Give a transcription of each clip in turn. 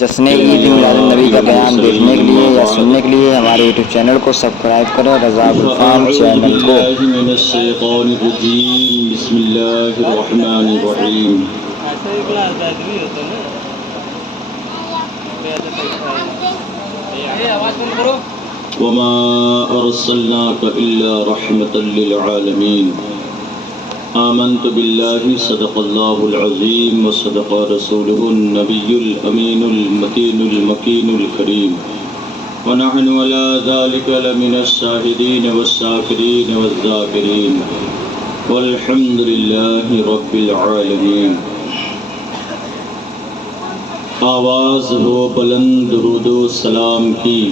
جشن عید میلاد النبی کا بیان دیکھنے کے لیے یا سننے کے لیے ہمارے یوٹیوب چینل کو سبسکرائب کریں، رضا الفام چینل کو۔ من الشیطان الرجیم، بسم اللہ الرحمن الرحیم۔ وما ارسلناک الا رحمتا للعالمین۔ آمنت باللہ صدق اللہ العظیم وصدق رسولہ النبی الامین المتین المکین الکریم، ونحن على ذلك لمن الشاہدین والشاکرین والذاکرین، والحمد للہ رب العالمین۔ آواز ہو بلند درود و سلام کی،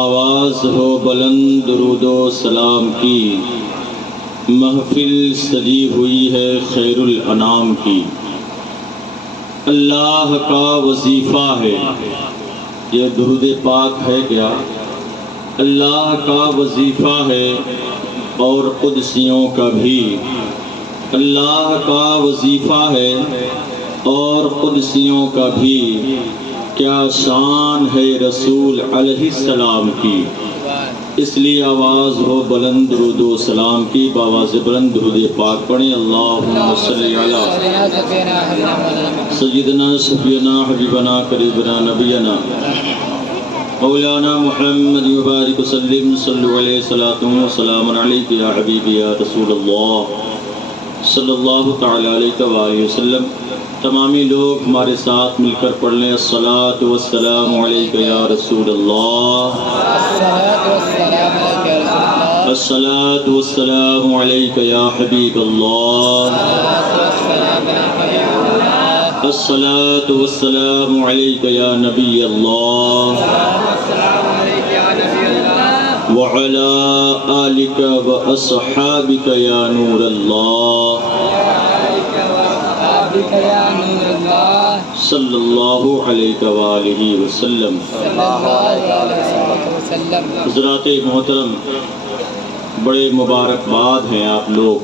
آواز ہو بلند درود و سلام کی، محفل سجی ہوئی ہے خیر الانام کی۔ اللہ کا وظیفہ ہے، یہ درود پاک ہے کیا؟ اللہ کا وظیفہ ہے اور قدسیوں کا بھی، اللہ کا وظیفہ ہے اور قدسیوں کا بھی، کیا شان ہے رسول علیہ السلام کی۔ اس لیے آواز ہو بلند درود و سلام کی، بآواز بلند درود پاک پڑھیں۔ اللہم صلی علی سیدنا شفیعنا حبیبنا قریبنا نبینا مولانا محمد وبارک وسلم، صلو علیہ صلاۃ و سلام علیک یا حبیبی یا رسول اللہ صلی اللہ تعالی علیہ وآلہ وسلم۔ تمامی لوگ ہمارے ساتھ مل کر پڑھ لیں، الصلاۃ والسلام علیک یا رسول اللہ، الصلاۃ والسلام علیک یا حبیب اللہ، الصلاۃ والسلام علیک یا نبی اللہ، وعلی آلک واصحابک یا نور اللہ، صلی اللہ علیہ وآلہ وسلم۔ حضرات محترم، بڑے مبارکباد ہیں آپ لوگ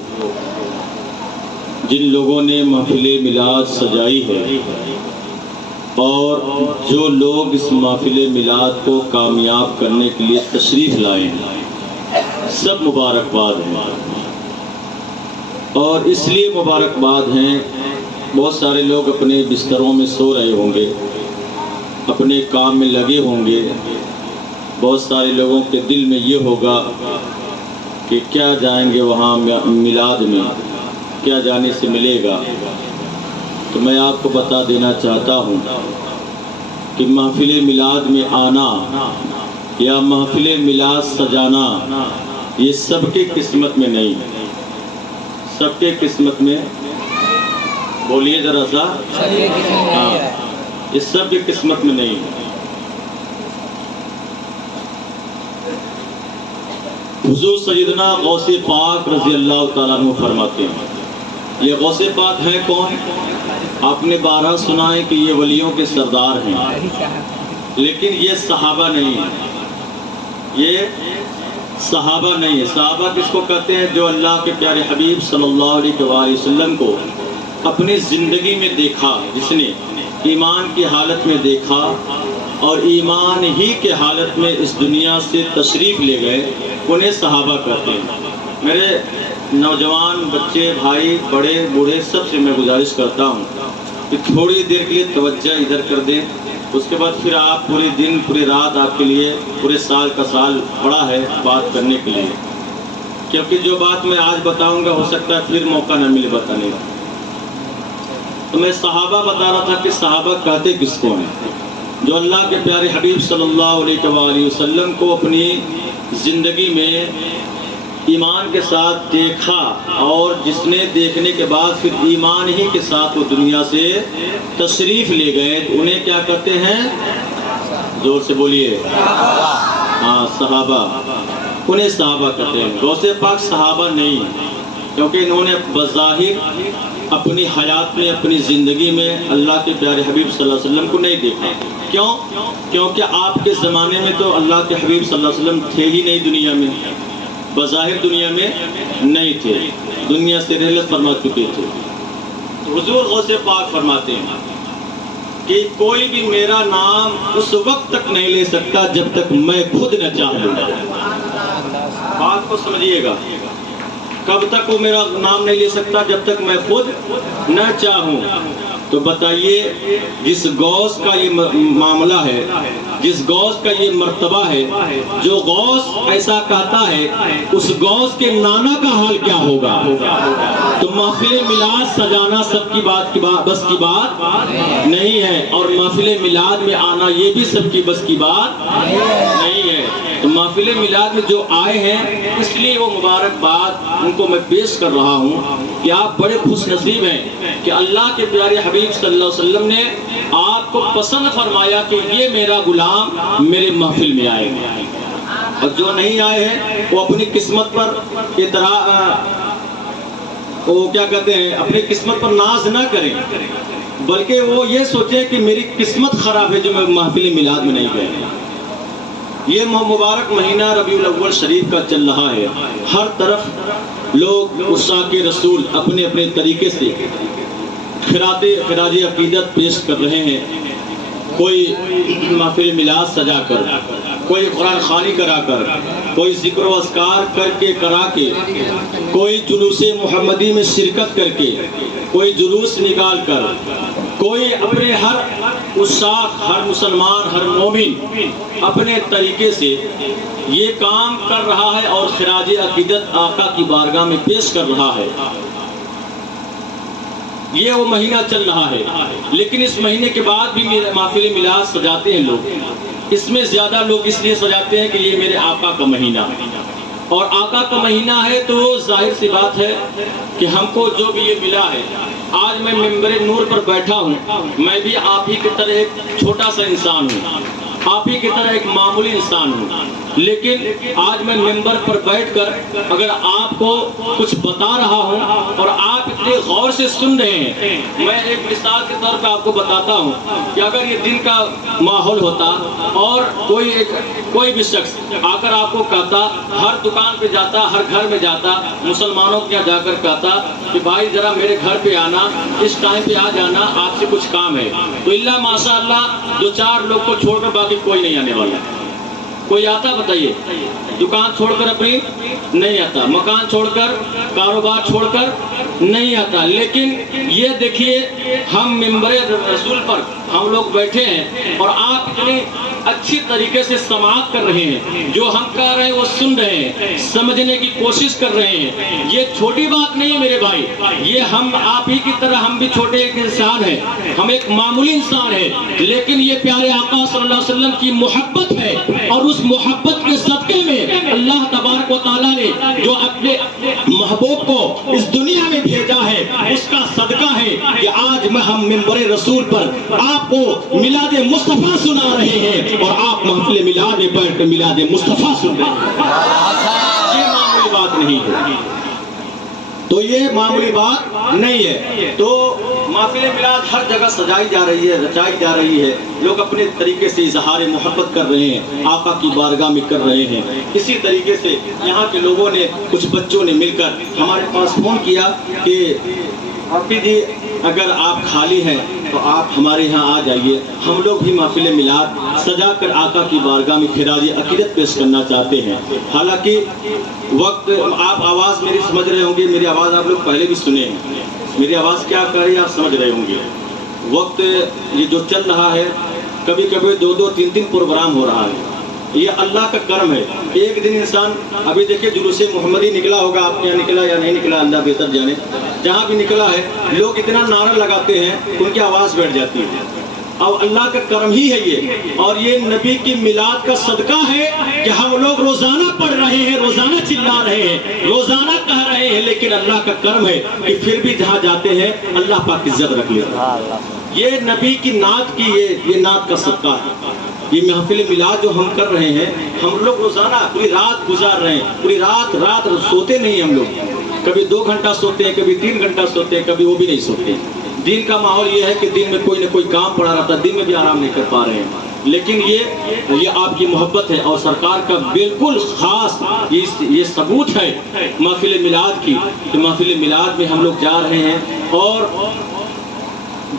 جن لوگوں نے محفل میلاد سجائی ہے اور جو لوگ اس محفل میلاد کو کامیاب کرنے کے لیے تشریف لائے ہیں، سب مبارکباد ہیں۔ اور اس لیے مبارکباد ہیں، بہت سارے لوگ اپنے بستروں میں سو رہے ہوں گے، اپنے کام میں لگے ہوں گے، بہت سارے لوگوں کے دل میں یہ ہوگا کہ کیا جائیں گے وہاں میلاد میں، کیا جانے سے ملے گا۔ تو میں آپ کو بتا دینا چاہتا ہوں کہ محفل میلاد میں آنا یا محفل میلاد سجانا یہ سب کے قسمت میں نہیں، سب کے قسمت میں، بولیے ذرا سا، ہاں، یہ سب کی قسمت میں نہیں۔ حضور سیدنا غوث پاک رضی اللہ تعالیٰ عنہ فرماتے ہیں، یہ غوث پاک ہے کون؟ آپ نے بارہا سنا ہے کہ یہ ولیوں کے سردار ہیں، لیکن یہ صحابہ نہیں ہیں، یہ صحابہ نہیں ہے۔ صحابہ کس کو کہتے ہیں؟ جو اللہ کے پیارے حبیب صلی اللہ علیہ وآلہ وسلم کو اپنی زندگی میں دیکھا، جس نے ایمان کی حالت میں دیکھا اور ایمان ہی کے حالت میں اس دنیا سے تشریف لے گئے، انہیں صحابہ کہتے ہیں۔ میرے نوجوان بچے، بھائی، بڑے بوڑھے، سب سے میں گزارش کرتا ہوں کہ تھوڑی دیر کے لیے توجہ ادھر کر دیں، اس کے بعد پھر آپ پورے دن پوری رات آپ کے لیے پورے سال کا سال پڑا ہے بات کرنے کے لیے، کیونکہ جو بات میں آج بتاؤں گا ہو سکتا ہے پھر موقع نہ ملے بتانے کا۔ تو میں صحابہ بتا رہا تھا کہ صحابہ کہتے کس کو ہیں؟ جو اللہ کے پیارے حبیب صلی اللہ علیہ وآلہ وسلم کو اپنی زندگی میں ایمان کے ساتھ دیکھا اور جس نے دیکھنے کے بعد پھر ایمان ہی کے ساتھ وہ دنیا سے تشریف لے گئے، انہیں کیا کہتے ہیں؟ زور سے بولیے، ہاں، صحابہ، انہیں صحابہ کہتے ہیں۔ غوث پاک صحابہ نہیں، کیونکہ انہوں نے بظاہر اپنی حیات میں، اپنی زندگی میں اللہ کے پیارے حبیب صلی اللہ علیہ وسلم کو نہیں دیکھا۔ کیوں؟ کیونکہ آپ کے زمانے میں تو اللہ کے حبیب صلی اللہ علیہ وسلم تھے ہی نہیں دنیا میں، بظاہر دنیا میں نہیں تھے، دنیا سے رحلت فرما چکے تھے۔ حضور غوث پاک فرماتے ہیں کہ کوئی بھی میرا نام اس وقت تک نہیں لے سکتا جب تک میں خود نہ چاہوں. بات کو سمجھیے گا، کب تک وہ میرا نام نہیں لے سکتا؟ جب تک میں خود نہ چاہوں. تو بتائیے، جس غوث کا یہ معاملہ ہے، جس غوث کا یہ مرتبہ ہے، جو غوث ایسا کہتا ہے، اس غوث کے نانا کا حال کیا ہوگا؟ تو محفل میلاد سجانا سب کی بس کی بات نہیں ہے، اور محفل میلاد میں آنا یہ بھی سب کی بس کی بات نہیں ہے. تو محفل میلاد میں جو آئے ہیں، اس لیے وہ مبارکباد ان کو میں پیش کر رہا ہوں کہ آپ بڑے خوش نصیب ہیں کہ اللہ کے پیارے حبیب صلی اللہ علیہ وسلم نے آپ کو پسند فرمایا کہ یہ میرا غلام میرے محفل میں آئے. اور جو نہیں آئے ہیں وہ اپنی قسمت پر وہ کیا کہتے ہیں، اپنی قسمت پر ناز نہ کریں، بلکہ وہ یہ سوچیں کہ میری قسمت خراب ہے جو میں محفل میلاد میں نہیں گئے. یہ مبارک مہینہ ربیع الاول شریف کا چل رہا ہے، ہر طرف لوگ عشاق رسول اپنے اپنے طریقے سے خراج عقیدت پیش کر رہے ہیں. کوئی محفل میلاد سجا کر، کوئی قرآن خوانی کرا کر، کوئی ذکر و اذکار کر کے کرا کے، کوئی جلوس محمدی میں شرکت کر کے، کوئی جلوس نکال کر، کوئی اپنے ہر عشاق، ہر مسلمان، ہر مومن اپنے طریقے سے یہ کام کر رہا ہے اور خراج عقیدت آقا کی بارگاہ میں پیش کر رہا ہے. یہ وہ مہینہ چل رہا ہے، لیکن اس مہینے کے بعد بھی محفل میلاد سجاتے ہیں لوگ. اس میں زیادہ لوگ اس لیے سجاتے ہیں کہ یہ میرے آقا کا مہینہ ہے، اور آقا کا مہینہ ہے تو ظاہر سی بات ہے کہ ہم کو جو بھی یہ ملا ہے. آج میں منبر نور پر بیٹھا ہوں، میں بھی آپ ہی کی طرح ایک چھوٹا سا انسان ہوں، آپ ہی کی طرح ایک معمولی انسان ہوں، لیکن آج میں منبر پر بیٹھ کر اگر آپ کو کچھ بتا رہا ہوں اور آپ اتنے غور سے سن رہے ہیں، میں ایک مثال کے طور پہ آپ کو بتاتا ہوں کہ اگر یہ دن کا ماحول ہوتا اور کوئی بھی شخص آ کر آپ کو کہتا، ہر دکان پہ جاتا، ہر گھر میں جاتا، مسلمانوں کے یہاں جا کر کہتا کہ بھائی ذرا میرے گھر پہ آنا، اس ٹائم پہ آ جانا، آپ سے کچھ کام ہے، تو اللہ ماشاء اللہ 2-4 لوگ کو چھوڑ کر باقی کوئی نہیں آنے والا. کوئی آتا؟ بتائیے. دکان چھوڑ کر اپنی نہیں آتا، مکان چھوڑ کر، کاروبار چھوڑ کر نہیں آتا. لیکن یہ دیکھیے، ہم منبر رسول پر ہم لوگ بیٹھے ہیں اور آپ اتنی اچھی طریقے سے سماعت کر رہے ہیں، جو ہم کہہ رہے ہیں وہ سن رہے ہیں، سمجھنے کی کوشش کر رہے ہیں. یہ چھوٹی بات نہیں ہے میرے بھائی، یہ ہم آپ ہی کی طرح ہم بھی چھوٹے ایک انسان ہیں، ہم ایک معمولی انسان ہیں، لیکن یہ پیارے آقا صلی اللہ علیہ وسلم کی محبت ہے، اور اس محبت کے صدقے میں اللہ تبارک و تعالیٰ نے جو اپنے محبوب کو اس دنیا میں بھیجا ہے، اس کا صدقہ ہے کہ آج میں ہم منبر رسول پر آپ کو میلاد مصطفیٰ سنا رہے ہیں، اور آپ محفل میلاد میں بیٹھ کر میلاد مصطفیٰ سن رہے ہیں. یہ معمولی بات نہیں ہے، تو یہ معمولی بات نہیں ہے. تو محفل میلاد ہر جگہ سجائی جا رہی ہے، رچائی جا رہی ہے، لوگ اپنے طریقے سے اظہار محبت کر رہے ہیں، آقا کی بارگاہ میں کر رہے ہیں. اسی طریقے سے یہاں کے لوگوں نے، کچھ بچوں نے مل کر ہمارے پاس فون کیا کہ حافظ جی اگر آپ خالی ہیں تو آپ ہمارے یہاں آ جائیے، ہم لوگ بھی محفل میلاد سجا کر آقا کی بارگاہ میں خراج عقیدت پیش کرنا چاہتے ہیں. حالانکہ وقت، آپ آواز میری سمجھ رہے ہوں گے، میری آواز آپ لوگ پہلے بھی سنے ہیں، میری آواز کیا کر رہی ہے آپ سمجھ رہے ہوں گے. وقت یہ جو چل رہا ہے، کبھی کبھی 2-3 پروگرام ہو رہا ہے، یہ اللہ کا کرم ہے. ایک دن انسان، ابھی دیکھیں جلوس محمدی نکلا ہوگا، آپ کے یہاں نکلا یا نہیں نکلا اللہ بہتر جانے، جہاں بھی نکلا ہے لوگ اتنا نعرہ لگاتے ہیں ان کی آواز بیٹھ جاتی ہے. اور اللہ کا کرم ہی ہے یہ، اور یہ نبی کی میلاد کا صدقہ ہے کہ ہم لوگ روزانہ پڑھ رہے ہیں، روزانہ چلا رہے ہیں، روزانہ کہہ رہے ہیں، لیکن اللہ کا کرم ہے کہ پھر بھی جہاں جاتے ہیں اللہ پاک عزت رکھ لیتا ہے. یہ نبی کی نعت کی یہ نعت کا صدقہ ہے. یہ محفل میلاد جو ہم کر رہے ہیں، ہم لوگ روزانہ پوری رات گزار رہے ہیں، پوری رات سوتے نہیں ہم لوگ، کبھی 2 گھنٹہ سوتے ہیں، کبھی 3 گھنٹہ سوتے ہیں، کبھی وہ بھی نہیں سوتے. دین کا ماحول یہ ہے کہ دن میں کوئی نہ کوئی کام پڑا رہتا ہے، دن میں بھی آرام نہیں کر پا رہے ہیں. لیکن یہ آپ کی محبت ہے اور سرکار کا بالکل خاص یہ ثبوت ہے محفل میلاد کی، کہ محفل میلاد میں ہم لوگ جا رہے ہیں. اور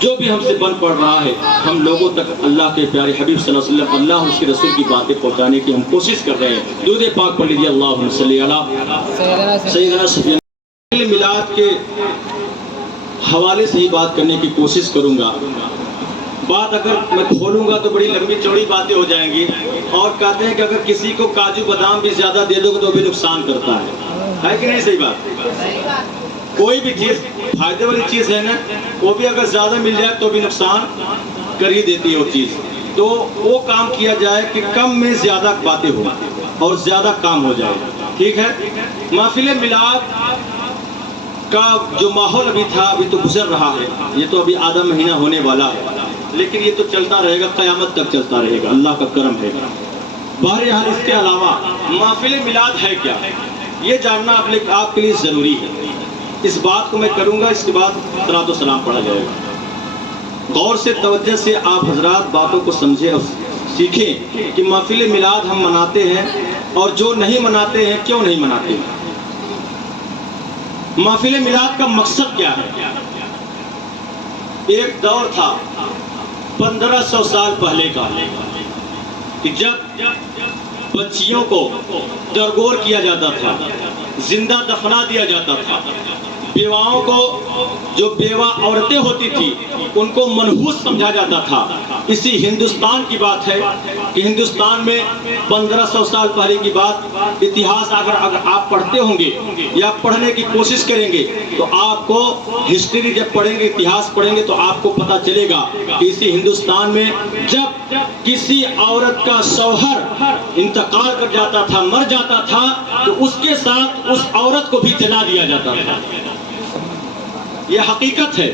جو بھی ہم سے بن پڑ رہا ہے ہم لوگوں تک اللہ کے پیارے حبیب صلی اللہ علیہ وسلم اللہ اور اس کے رسول کی باتیں پہنچانے کی ہم کوشش کر رہے ہیں. درود پاک پڑھ لیجیے. اللہم صلی علی سیدنا شفیع. میلاد کے حوالے سے ہی بات کرنے کی کوشش کروں گا. بات اگر میں کھولوں گا تو بڑی لمبی چوڑی باتیں ہو جائیں گی. اور کہتے ہیں کہ اگر کسی کو کاجو بادام بھی زیادہ دے دو گے تو بھی نقصان کرتا ہے کہ نہیں؟ صحیح بات. کوئی بھی چیز فائدے والی چیز ہے نا، وہ بھی اگر زیادہ مل جائے تو بھی نقصان کر ہی دیتی ہے وہ چیز. تو وہ کام کیا جائے کہ کم میں زیادہ باتیں ہوں اور زیادہ کام ہو جائے. ٹھیک ہے. محفل میلاد کا جو ماحول ابھی تھا ابھی تو گزر رہا ہے. یہ تو ابھی آدھا مہینہ ہونے والا ہے، لیکن یہ تو چلتا رہے گا، قیامت تک چلتا رہے گا. اللہ کا کرم ہے. بہرحال اس کے علاوہ محفل میلاد ہے کیا، یہ جاننا آپ کے لیے ضروری ہے. اس بات کو میں کروں گا، اس کے بعد صلاۃ و سلام پڑھا جائے گا. غور سے توجہ سے آپ حضرات باتوں کو سمجھیں اور سیکھیں کہ محفل میلاد ہم مناتے ہیں اور جو نہیں مناتے ہیں کیوں نہیں مناتے ہیں. محفل میلاد کا مقصد کیا ہے؟ ایک دور تھا 1500 سال پہلے کا کہ جب بچیوں کو درگور کیا جاتا تھا، زندہ دفنا دیا جاتا تھا. بیواؤں کو، جو بیوہ عورتیں ہوتی تھی ان کو منحوس سمجھا جاتا تھا. اسی ہندوستان کی بات ہے کہ ہندوستان میں 1500 سال پہلے کی بات، اتہاس اگر آپ پڑھتے ہوں گے یا پڑھنے کی کوشش کریں گے تو آپ کو ہسٹری جب پڑھیں گے، اتہاس پڑھیں گے تو آپ کو پتہ چلے گا کہ اسی ہندوستان میں جب کسی عورت کا شوہر انتقال کر جاتا تھا، مر جاتا تھا، تو اس کے ساتھ اس عورت کو بھی جلا دیا جاتا تھا. یہ حقیقت ہے.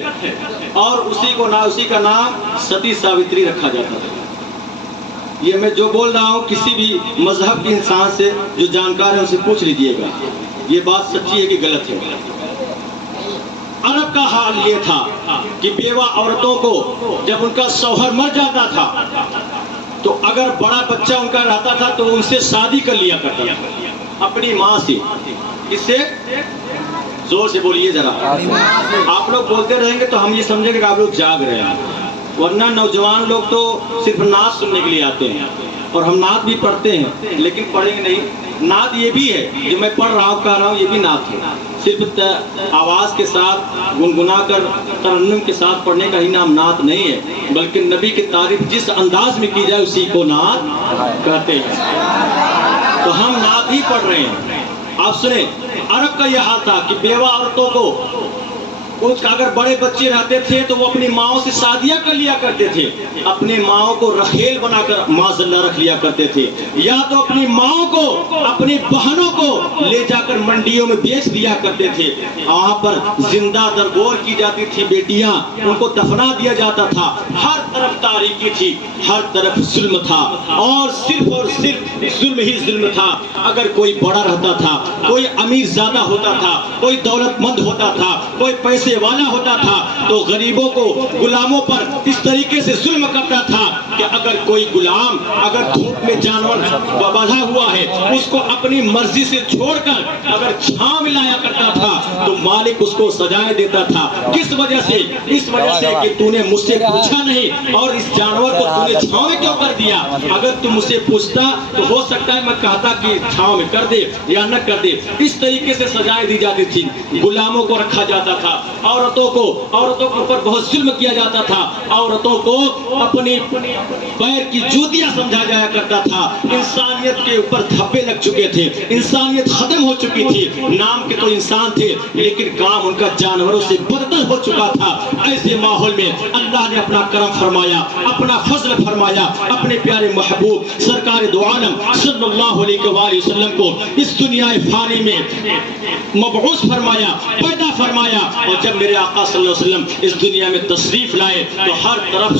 اور اسی کا نام ستی ساوتری رکھا جاتا تھا. یہ میں جو بول رہا ہوں کسی بھی مذہب کے انسان سے جو جانکار ہے ان سے پوچھ لیجئے گا، یہ بات سچی ہے کہ غلط ہے. عرب کا حال یہ تھا کہ بیوہ عورتوں کو جب ان کا شوہر مر جاتا تھا تو اگر بڑا بچہ ان کا رہتا تھا تو ان سے شادی کر لیا کرتا تھا اپنی ماں سے. اس سے زور سے بولیے ذرا. آپ لوگ بولتے رہیں گے تو ہم یہ سمجھیں گے کہ آپ لوگ جاگ رہے ہیں، ورنہ نوجوان لوگ تو صرف نعت سننے کے لیے آتے ہیں. اور ہم نعت بھی پڑھتے ہیں لیکن پڑھیں گے نہیں. نعت یہ بھی ہے جو میں پڑھ رہا ہوں، کہہ رہا ہوں، یہ بھی نعت ہے. صرف آواز کے ساتھ گنگنا کر ترنم کے ساتھ پڑھنے کا ہی نام نعت نہیں ہے، بلکہ نبی کی تعریف جس انداز میں کی جائے اسی کو نعت کہتے ہیں. تو ہم نعت ہی پڑھ رہے ہیں. آپ سنیں، عرب کا یہ حال تھا کہ بیوہ عورتوں کو اگر بڑے بچے رہتے تھے تو وہ اپنی ماؤں سے شادیاں کر لیا کرتے تھے. اپنے ماؤں کو رخیل بنا کر معاذ اللہ رکھ لیا کرتے تھے، یا تو اپنی ماؤں کو، اپنی بہنوں کو لے جا کر منڈیوں میں بیچ دیا کرتے تھے. وہاں پر زندہ درگور کی جاتی تھی بیٹیاں، ان کو دفنا دیا جاتا تھا. ہر طرف تاریکی تھی، ہر طرف ظلم تھا، اور صرف ظلم ہی ظلم تھا. اگر کوئی بڑا رہتا تھا، کوئی امیر زیادہ ہوتا تھا، کوئی دولت مند ہوتا تھا، کوئی پیسے والا ہوتا تھا، تو غریبوں کو، غلاموں پر اس طریقے سے ظلم کرتا تھا کہ اگر کوئی غلام اگر دھوپ میں جانور بندھا ہوا ہے اس کو اپنی مرضی سے چھوڑ کر اگر چھاؤں میں لایا کرتا تھا تو مالک اس کو سزائے دیتا تھا. کس وجہ سے؟ اس وجہ سے کہ تو نے مجھ سے پوچھا نہیں اور اس جانور کو تو نے چھاؤں میں کیوں کر دیا. اگر تم مجھ سے پوچھتا تو ہو سکتا ہے میں کہتا کہ چھاؤں میں کر دے یا نہ کر دے. اس طریقے سے سزائے دی جاتی تھی. غلاموں کو رکھا جاتا تھا، عورتوں کے اوپر بہت ظلم کیا جاتا تھا، عورتوں کو اپنی پیر کی جوتیاں سمجھا جایا کرتا تھا. انسانیت کے اوپر دھبے لگ چکے تھے، انسانیت ختم ہو چکی تھی. نام کے تو انسان تھے لیکن کام ان کا جانوروں سے بدتر ہو چکا تھا. ایسے ماحول میں اللہ نے اپنا کرم فرمایا، اپنا فضل فرمایا، اپنے پیارے محبوب سرکار دو عالم صلی اللہ علیہ وآلہ وسلم کو اس دنیا فانی میں مبعوث فرمایا، پیدا فرمایا. اور جب میرے آقا صلی اللہ علیہ وسلم اس دنیا میں تشریف لائے تو ہر طرف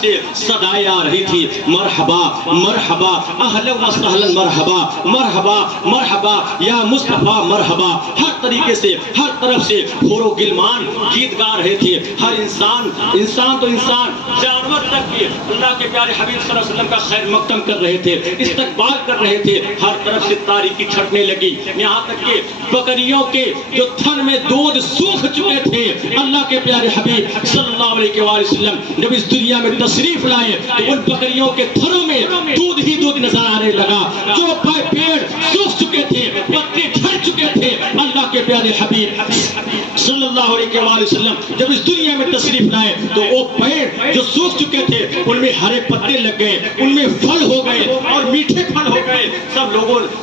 سے صدائیں آ رہی تھی، مرحبا مرحبا اہلا و سہلا، مرحبا مرحبا مرحبا یا مصطفیٰ مرحبا. ہر طریقے سے ہر طرف سے حور و غلمان گیت گا رہے تھے. ہر انسان تو انسان، جانور تک کہ اللہ کے پیارے حبیب صلی اللہ علیہ وسلم کا خیر مقدم کر رہے تھے، استقبال کر رہے تھے، ہر طرف سے تاریکی چھٹنے لگی، یہاں تک کہ بکریوں کے جو تھن میں دودھ سوکھ چکے تھے، اللہ کے پیارے حبیب صلی اللہ علیہ وآلہ وسلم جب اس دنیا میں تشریف لائے تو ان بکریوں کے تھنوں میں دودھ ہی دودھ نظر آنے لگا، جو پیڑ سوکھ چکے تھے، پتے جھڑ چکے تھے، اللہ کے پیارے حبیب صلی اللہ علیہ وآلہ وسلم جب اس دنیا میں تشریف لائے تو وہ پیڑ جو سوکھ چکے تھے ان میں ہرے پتے لگ گئے، ان میں پھل ہو گئے اور میٹھے پھل ہو گئے۔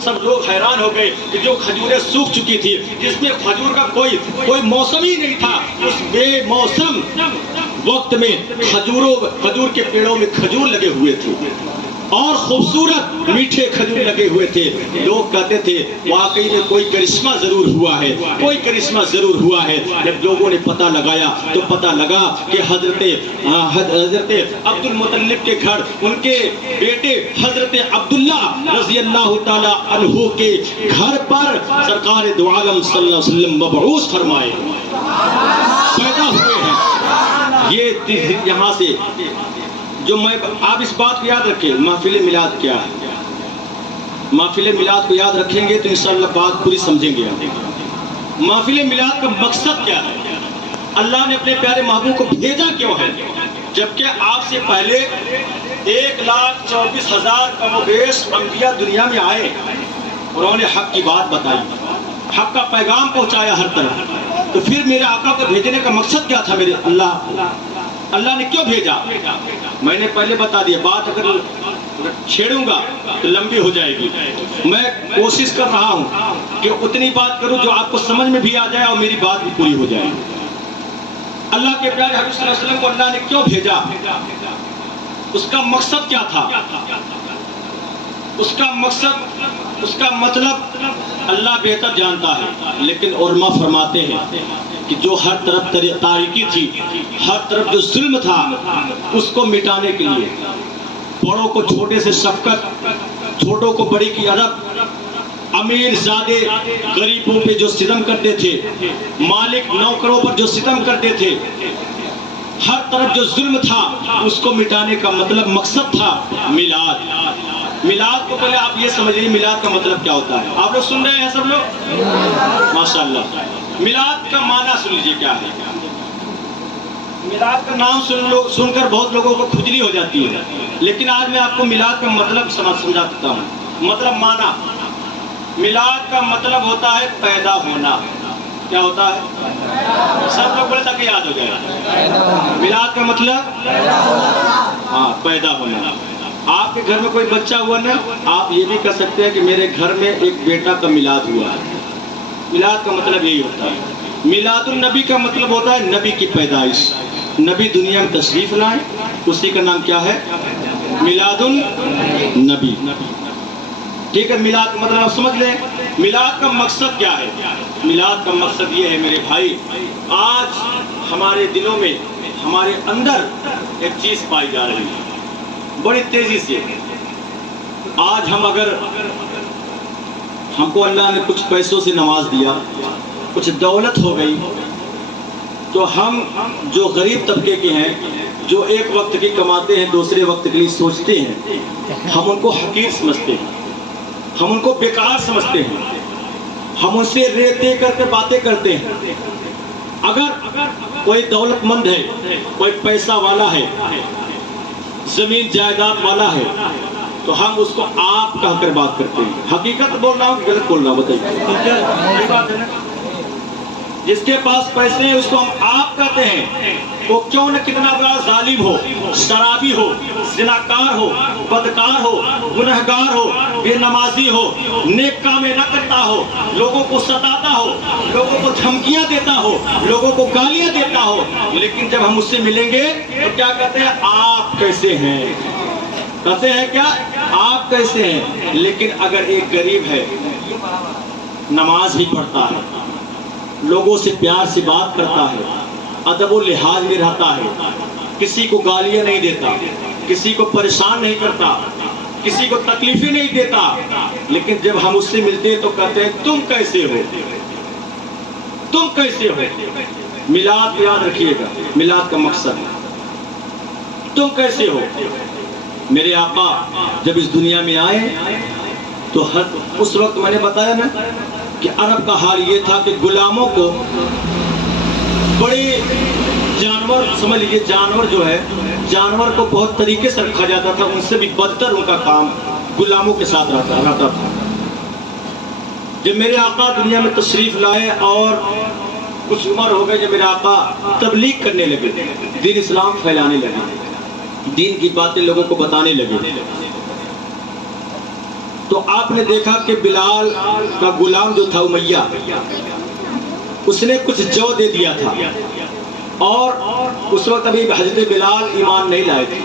سب لوگ حیران ہو گئے کہ جو کھجوریں سوکھ چکی تھی، جس میں کھجور کا کوئی موسم ہی نہیں تھا، اس بے موسم وقت میں کھجور کے پیڑوں میں کھجور لگے ہوئے تھے اور خوبصورت میٹھے کھجور لگے ہوئے تھے۔ لوگ کہتے تھے واقعی میں کوئی کرشمہ ضرور ہوا ہے، کوئی کرشمہ ضرور ہوا ہے۔ جب لوگوں نے پتہ لگایا تو پتہ لگا کہ حضرت عبد المطلب کے گھر ان کے بیٹے حضرت عبداللہ رضی اللہ تعالی عنہ کے گھر پر سرکار دو عالم صلی اللہ علیہ وسلم مبعوث فرمائے پیدا ہوئے ہیں۔ یہ یہاں سے جو آپ اس بات کو یاد رکھیں، محفل میلاد کیا ہے؟ محفل میلاد کو یاد رکھیں گے تو انشاءاللہ بات پوری سمجھیں گے۔ محفل میلاد کا مقصد کیا ہے؟ اللہ نے اپنے پیارے محبوب کو بھیجا کیوں ہے؟ جبکہ آپ سے پہلے 1,24,000 کم و بیش انبیاء دنیا میں آئے، انہوں نے حق کی بات بتائی، حق کا پیغام پہنچایا ہر طرف، تو پھر میرے آقا کو بھیجنے کا مقصد کیا تھا؟ میرے اللہ نے کیوں بھیجا؟ میں نے پہلے بتا دیا، بات اگر چھیڑوں گا تو لمبی ہو جائے گی۔ میں کوشش کر رہا ہوں کہ اتنی بات کروں جو آپ کو سمجھ میں بھی آ جائے اور میری بات بھی پوری ہو جائے۔ اللہ کے پیارے حبیب صلی اللہ علیہ وسلم کو اللہ نے کیوں بھیجا؟ اس کا مقصد کیا تھا؟ اس کا مقصد، اس کا مطلب اللہ بہتر جانتا ہے، لیکن علماء فرماتے ہیں کہ جو ہر طرف تاریکی تھی، ہر طرف جو ظلم تھا، اس کو مٹانے کے لیے بڑوں کو چھوٹے سے شفقت، چھوٹوں کو بڑی کی ادب، امیر زادے غریبوں پہ جو ستم کرتے تھے، مالک نوکروں پر جو ستم کرتے تھے، ہر طرف جو ظلم تھا اس کو مٹانے کا مطلب مقصد تھا میلاد۔ میلاد کو پہلے آپ یہ سمجھ لیجیے میلاد کا مطلب کیا ہوتا ہے۔ آپ لوگ سن رہے ہیں سب لوگ؟ ماشاءاللہ۔ میلاد کا معنی سن لیجیے کیا ہے۔ میلاد کا نام سن کر بہت لوگوں کو کھجلی ہو جاتی ہے، لیکن آج میں آپ کو میلاد کا مطلب سمجھا دیتا ہوں۔ مطلب معنی، میلاد کا مطلب ہوتا ہے پیدا ہونا۔ کیا ہوتا ہے؟ سب لوگ بولے تاکہ یاد ہو جائے۔ میلاد کا مطلب ہاں پیدا ہونا۔ آپ کے گھر میں کوئی بچہ ہوا نا، آپ یہ بھی کہہ سکتے ہیں کہ میرے گھر میں ایک بیٹا کا میلاد ہوا ہے۔ میلاد کا مطلب یہی ہوتا ہے۔ میلاد النبی کا مطلب ہوتا ہے نبی کی پیدائش، نبی دنیا میں تشریف لائے، اسی کا نام کیا ہے؟ میلاد النبی۔ ٹھیک ہے، میلاد کا مطلب آپ سمجھ لیں۔ میلاد کا مقصد کیا ہے؟ میلاد کا مقصد یہ ہے میرے بھائی، آج ہمارے دلوں میں، ہمارے اندر ایک چیز پائی جا رہی ہے بڑی تیزی سے۔ آج ہم کو اللہ نے کچھ پیسوں سے نواز دیا، کچھ دولت ہو گئی، تو ہم جو غریب طبقے کے ہیں، جو ایک وقت کی کماتے ہیں، دوسرے وقت کے لیے سوچتے ہیں، ہم ان کو حقیر سمجھتے ہیں، ہم ان کو بیکار سمجھتے ہیں، ہم ان سے ریت دے کر کے باتیں کرتے ہیں۔ اگر کوئی دولت مند ہے، کوئی پیسہ والا ہے، زمین جائیداد والا ہے، تو ہم اس کو آپ کہہ کر بات کرتے ہیں۔ حقیقت بول رہا ہوں، غلط بول رہا ہوں، بتائیے۔ جس کے پاس پیسے ہیں اس کو ہم آپ کہتے ہیں، وہ کیوں نہ کتنا بڑا ظالم ہو، شرابی ہو، زناکار ہو، بدکار ہو، گنہگار ہو، بے نمازی ہو، نیک کام نہ کرتا ہو، لوگوں کو ستاتا ہو، لوگوں کو دھمکیاں دیتا ہو، لوگوں کو گالیاں دیتا ہو، لیکن جب ہم اس سے ملیں گے تو کیا کہتے ہیں؟ آپ کیسے ہیں؟ کہتے ہیں کیا؟ آپ کیسے ہیں؟ لیکن اگر ایک غریب ہے، نماز ہی پڑھتا ہے، لوگوں سے پیار سے بات کرتا ہے، ادب و لحاظ میں رہتا ہے، کسی کو گالیاں نہیں دیتا، کسی کو پریشان نہیں کرتا، کسی کو تکلیفیں نہیں دیتا، لیکن جب ہم اس سے ملتے ہیں تو کہتے ہیں تم کیسے ہو؟ تم کیسے ہو؟ میلاد یاد رکھیے گا، میلاد کا مقصد ہے تم کیسے ہو؟ میرے آقا جب اس دنیا میں آئے تو اس وقت میں نے بتایا نا کہ عرب کا حال یہ تھا کہ غلاموں کو بڑے جانور سمجھ لیجیے، جانور جو ہے جانور کو بہت طریقے سے رکھا جاتا تھا، ان سے بھی بدتر ان کا کام غلاموں کے ساتھ رہتا تھا۔ جب میرے آقا دنیا میں تشریف لائے اور کچھ عمر ہو گئے، جب میرے آقا تبلیغ کرنے لگے، دین اسلام پھیلانے لگے، دین کی باتیں لوگوں کو بتانے لگے، تو آپ نے دیکھا کہ بلال کا غلام جو تھا امیہ، اس نے کچھ جو دے دیا تھا، اور اس وقت ابھی حضرت بلال ایمان نہیں لائے تھے۔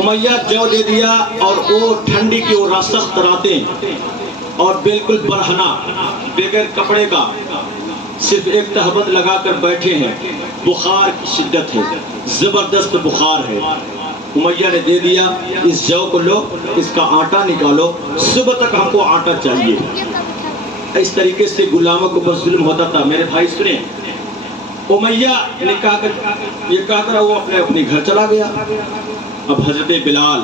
امیہ جو دے دیا اور وہ ٹھنڈی کی اور سخت راتیں اور بالکل برہنہ بغیر کپڑے کا صرف ایک تہبند لگا کر بیٹھے ہیں، بخار کی شدت ہے، زبردست بخار ہے۔ امیہ نے دے دیا، اس جو کو لو، اس کا آٹا نکالو، صبح تک ہم کو آٹا چاہیے۔ اس طریقے سے غلاموں کو ظلم ہوتا تھا۔ میرے بھائی سنیں، امیہ نے یہ کہا کر وہ اپنے گھر چلا گیا۔ اب حضرت بلال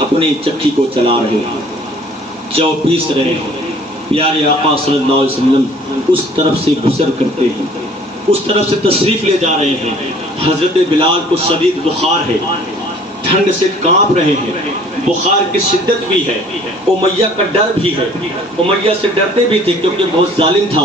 اپنی چکی کو چلا رہے ہیں، جو پیس رہے ہیں، پیارے آقا صلی اللہ علیہ وسلم اس طرف سے گزر کرتے ہیں، اس طرف سے تشریف لے جا رہے ہیں۔ حضرت بلال کو شدید بخار ہے، ٹھنڈ سے کانپ رہے ہیں، بخار کی شدت بھی ہے، امیہ کا ڈر بھی ہے۔ امیہ سے ڈرتے بھی تھے کیونکہ بہت ظالم تھا،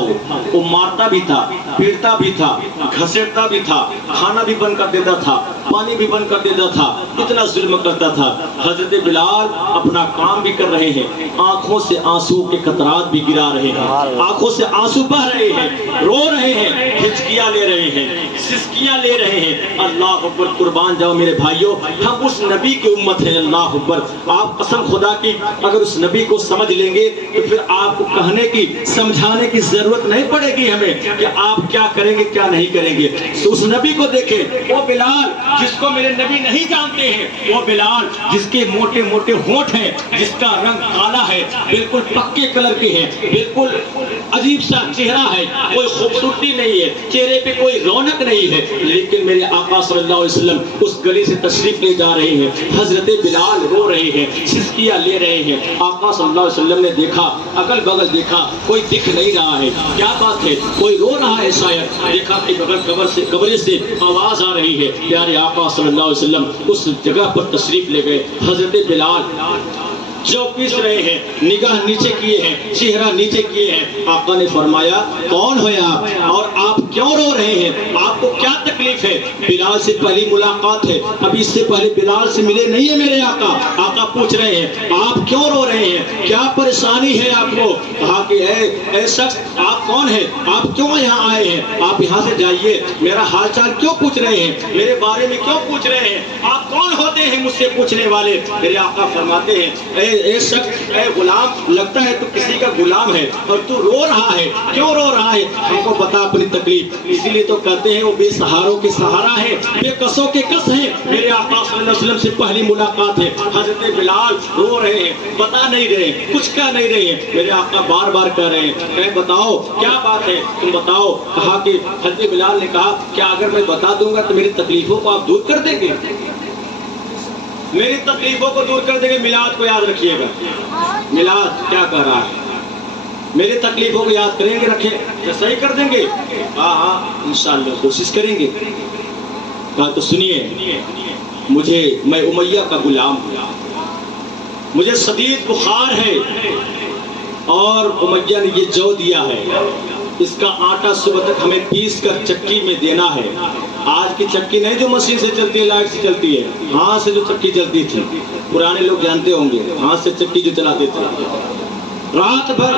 وہ مارتا بھی تھا، پیٹتا بھی تھا، گھسیٹتا بھی تھا، کھانا بھی بند کر دیتا تھا، پانی بھی بند کر دیتا تھا، اتنا ظلم کرتا تھا۔ حضرت بلال اپنا کام بھی کر رہے ہیں، آنکھوں سے آنسو کے قطرات بھی گرا رہے ہیں، آنکھوں سے آنسو بہہ رہے ہیں، رو رہے ہیں، ہچکیاں لے رہے ہیں، سسکیاں لے رہے ہیں۔ اللہ اکبر، قربان جاؤ میرے بھائیوں، ہم اس نبی کی امت ہیں۔ اللہ اکبر، آپ قسم خدا کی اگر اس نبی کو سمجھ لیں گے تو پھر آپ کو کہنے کی سمجھانے کی ضرورت نہیں پڑے گی ہمیں کہ آپ کیا کریں گے کیا نہیں کریں گے۔ اس نبی کو دیکھیں، وہ بلال جس کو میرے نبی نہیں جانتے ہیں، وہ بلال جس کے موٹے موٹے ہونٹ ہیں، جس کا رنگ کالا ہے، بالکل پکے کلر کے ہیں، بالکل عجیب سا چہرہ ہے، کوئی خوبصورتی نہیں ہے، چہرے پہ کوئی رونق نہیں ہے، لیکن میرے آقا صلی اللہ علیہ وسلم اس گلی سے تشریف لے جا رہے ہیں۔ حضرت بلال رو رہے ہیں، سسکیاں لے رہے ہیں۔ آقا صلی اللہ علیہ وسلم نے دیکھا، اگل بغل دیکھا، کوئی دکھ نہیں رہا ہے، کیا بات ہے، کوئی رو رہا ہے شاید، دیکھا کہ بغل قبر سے آواز آ رہی ہے۔ پیارے آقا صلی اللہ علیہ وسلم اس جگہ پر تشریف لے گئے۔ حضرت بلال جو پیس رہے ہیں، نگاہ نیچے کیے ہیں، چہرہ نیچے کیے ہیں۔ آقا نے فرمایا کون ہو آپ اور آپ کیوں رو رہے ہیں، آپ کو کیا تکلیف ہے؟ بلال سے پہلی ملاقات ہے، ابھی اس سے پہلے بلال سے ملے نہیں ہے میرے آقا۔ آقا پوچھ رہے ہیں آپ کیوں رو رہے ہیں، کیا پریشانی ہے آپ کو؟ کہا کہ اے شخص آپ کون ہیں، آپ کیوں یہاں آئے ہیں، آپ یہاں سے جائیے، میرا حال چال کیوں پوچھ رہے ہیں، میرے بارے میں کیوں پوچھ رہے ہیں، آپ کون ہوتے ہیں مجھ سے پوچھنے والے؟ میرے آقا فرماتے ہیں اے شخص، اے غلام، لگتا ہے تو کسی کا غلام ہے اور تو رو رہا ہے، کیوں رو رہا ہے، ہم کو بتا اپنی تکلیف۔ اسی لیے تو کہتے ہیں وہ بے سہاروں کے سہارا ہے، بے کسوں کے کس ہیں۔ میرے آقا صلی اللہ علیہ وسلم سے پہلی ملاقات ہے، حضرت بلال رو رہے ہیں، بتا نہیں رہے، کچھ کہہ نہیں رہے ہیں۔ میرے آقا بار بار کہہ رہے ہیں اے بتاؤ کیا بات ہے، تم بتاؤ۔ کہا کہ حضرت بلال نے کہا کیا اگر میں بتا دوں گا تو میری تکلیفوں کو آپ دور کر دیں گے، میری تکلیفوں کو دور کر دیں گے؟ میلاد کو یاد رکھیے گا، میلاد کیا کہہ رہا ہے، میری تکلیفوں کو یاد کریں گے، رکھیں تو صحیح کر دیں گے؟ ہاں ہاں انشاءاللہ کوشش کریں گے۔ کہا تو سنیے، میں امیہ کا غلام ہوں، مجھے شدید بخار ہے اور امیہ نے یہ جو دیا ہے، اس کا آٹا صبح تک ہمیں پیس کر چکی میں دینا ہے۔ آج کی چکی نہیں جو مشین سے چلتی ہے، لائٹ سے چلتی ہے، ہاتھ سے جو چکی چلتی تھی، پرانے لوگ جانتے ہوں گے، ہاتھ سے چکی جو چلاتے تھے۔ رات بھر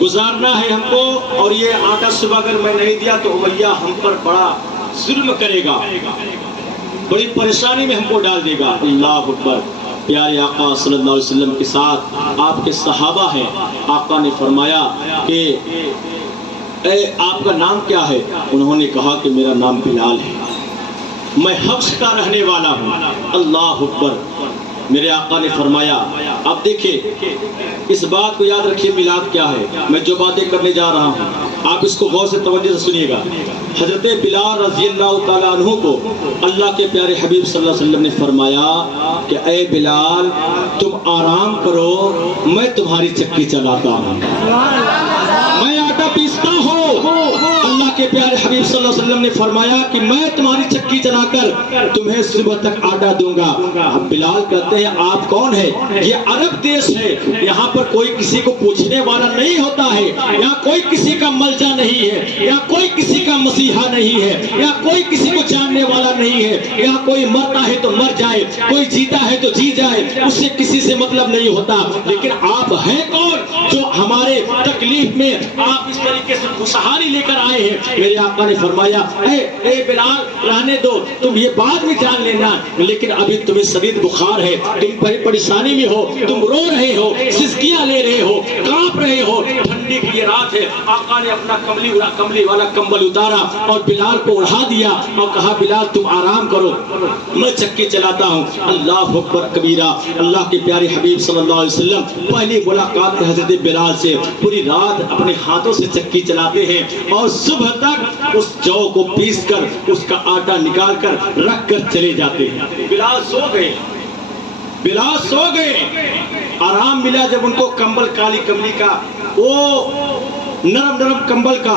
گزارنا ہے ہم کو، اور یہ آٹا صبح اگر میں نہیں دیا تو امیہ ہم پر بڑا ظلم کرے گا، بڑی پریشانی میں ہم کو ڈال دے گا۔ اللہ اکبر۔ پیارے آقا صلی اللہ علیہ وسلم کے ساتھ آپ کے صحابہ ہیں۔ آقا نے فرمایا کہ اے آپ کا نام کیا ہے؟ انہوں نے کہا کہ میرا نام بلال ہے، میں حبش کا رہنے والا ہوں۔ اللہ اکبر۔ میرے آقا نے فرمایا اب دیکھیں اس بات کو یاد رکھیے، میلاد کیا ہے، میں جو باتیں کرنے جا رہا ہوں آپ اس کو غور سے توجہ سے سنیے گا. حضرت بلال رضی اللہ تعالیٰ عنہ کو اللہ کے پیارے حبیب صلی اللہ علیہ وسلم نے فرمایا کہ اے بلال تم آرام کرو، میں تمہاری چکی چلاتا ہوں، میں آٹا پیستا ہوں. اللہ کے پیارے حبیب صلی اللہ علیہ وسلم نے فرمایا کہ میں تمہاری چکی چلا کر تمہیں صبح تک آٹا دوں گا. اب بلال کہتے ہیں آپ کون ہے؟ یہ عرب دیش ہے، یہاں پر کوئی کسی کو پوچھنے والا نہیں ہوتا ہے، یہاں کوئی کسی کا ملجا نہیں ہے، یہاں کوئی کسی کا مسیحا نہیں ہے، یہاں کوئی کسی کو جاننے والا نہیں ہے، یہاں کوئی مرتا ہے تو مر جائے، کوئی جیتا ہے تو جی جائے، اس سے کسی سے مطلب نہیں ہوتا. لیکن آپ ہیں کون جو ہمارے تکلیف میں آپ اس طریقے سے خوشحالی لے کر آئے ہیں؟ میرے آقا نے فرمایا اے بلال رہنے دو، تم یہ بعد میں جان لینا، لیکن ابھی تمہیں شدید بخار ہے، تم بڑی پریشانی میں ہو، تم رو رہے ہو، سسکیاں لے رہے ہو، کانپ رہے ہو، ٹھنڈی کی یہ رات ہے. آقا نے اپنا کملی والا کمبل اتارا اور بلال کو اڑا دیا اور کہا بلال تم آرام کرو، میں چکی چلاتا ہوں. اللہ اکبر کبیرہ. اللہ کے پیارے حبیب صلی اللہ علیہ وسلم پہلی ملاقات حضرت بلال سے پوری رات اپنے ہاتھوں سے چکی چلاتے ہیں اور صبح تک اس جو کو پیس کر اس کا آٹا نکال کر رکھ کر چلے جاتے ہیں. بلال سو گئے، بلال سو گئے. آرام ملا جب ان کو کمبل، کالی کملی کا، وہ نرم کمبل کا،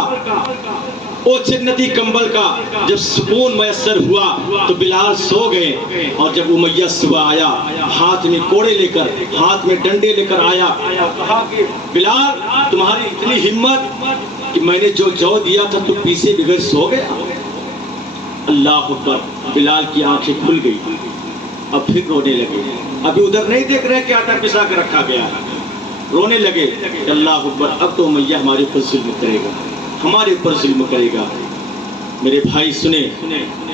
وہ جنتی کمبل کا جب سکون میسر ہوا تو بلال سو گئے. اور جب امیہ صبح آیا ہاتھ میں کوڑے لے کر، ہاتھ میں ڈنڈے لے کر آیا اور کہا کہ بلال تمہاری اتنی ہمت کہ میں نے جو دیا تھا تو پیسے بغیر سو گیا. اللہ اکبر. بلال کی آنکھیں کھل گئی، اب پھر رونے لگے. ابھی ادھر نہیں دیکھ رہے کہ آٹا پسا کے رکھا گیا ہے، رونے لگے. اللہ اکبر. اب تو امیہ ہمارے اوپر ظلم کرے گا، ہمارے اوپر ظلم کرے گا. میرے بھائی سنیں،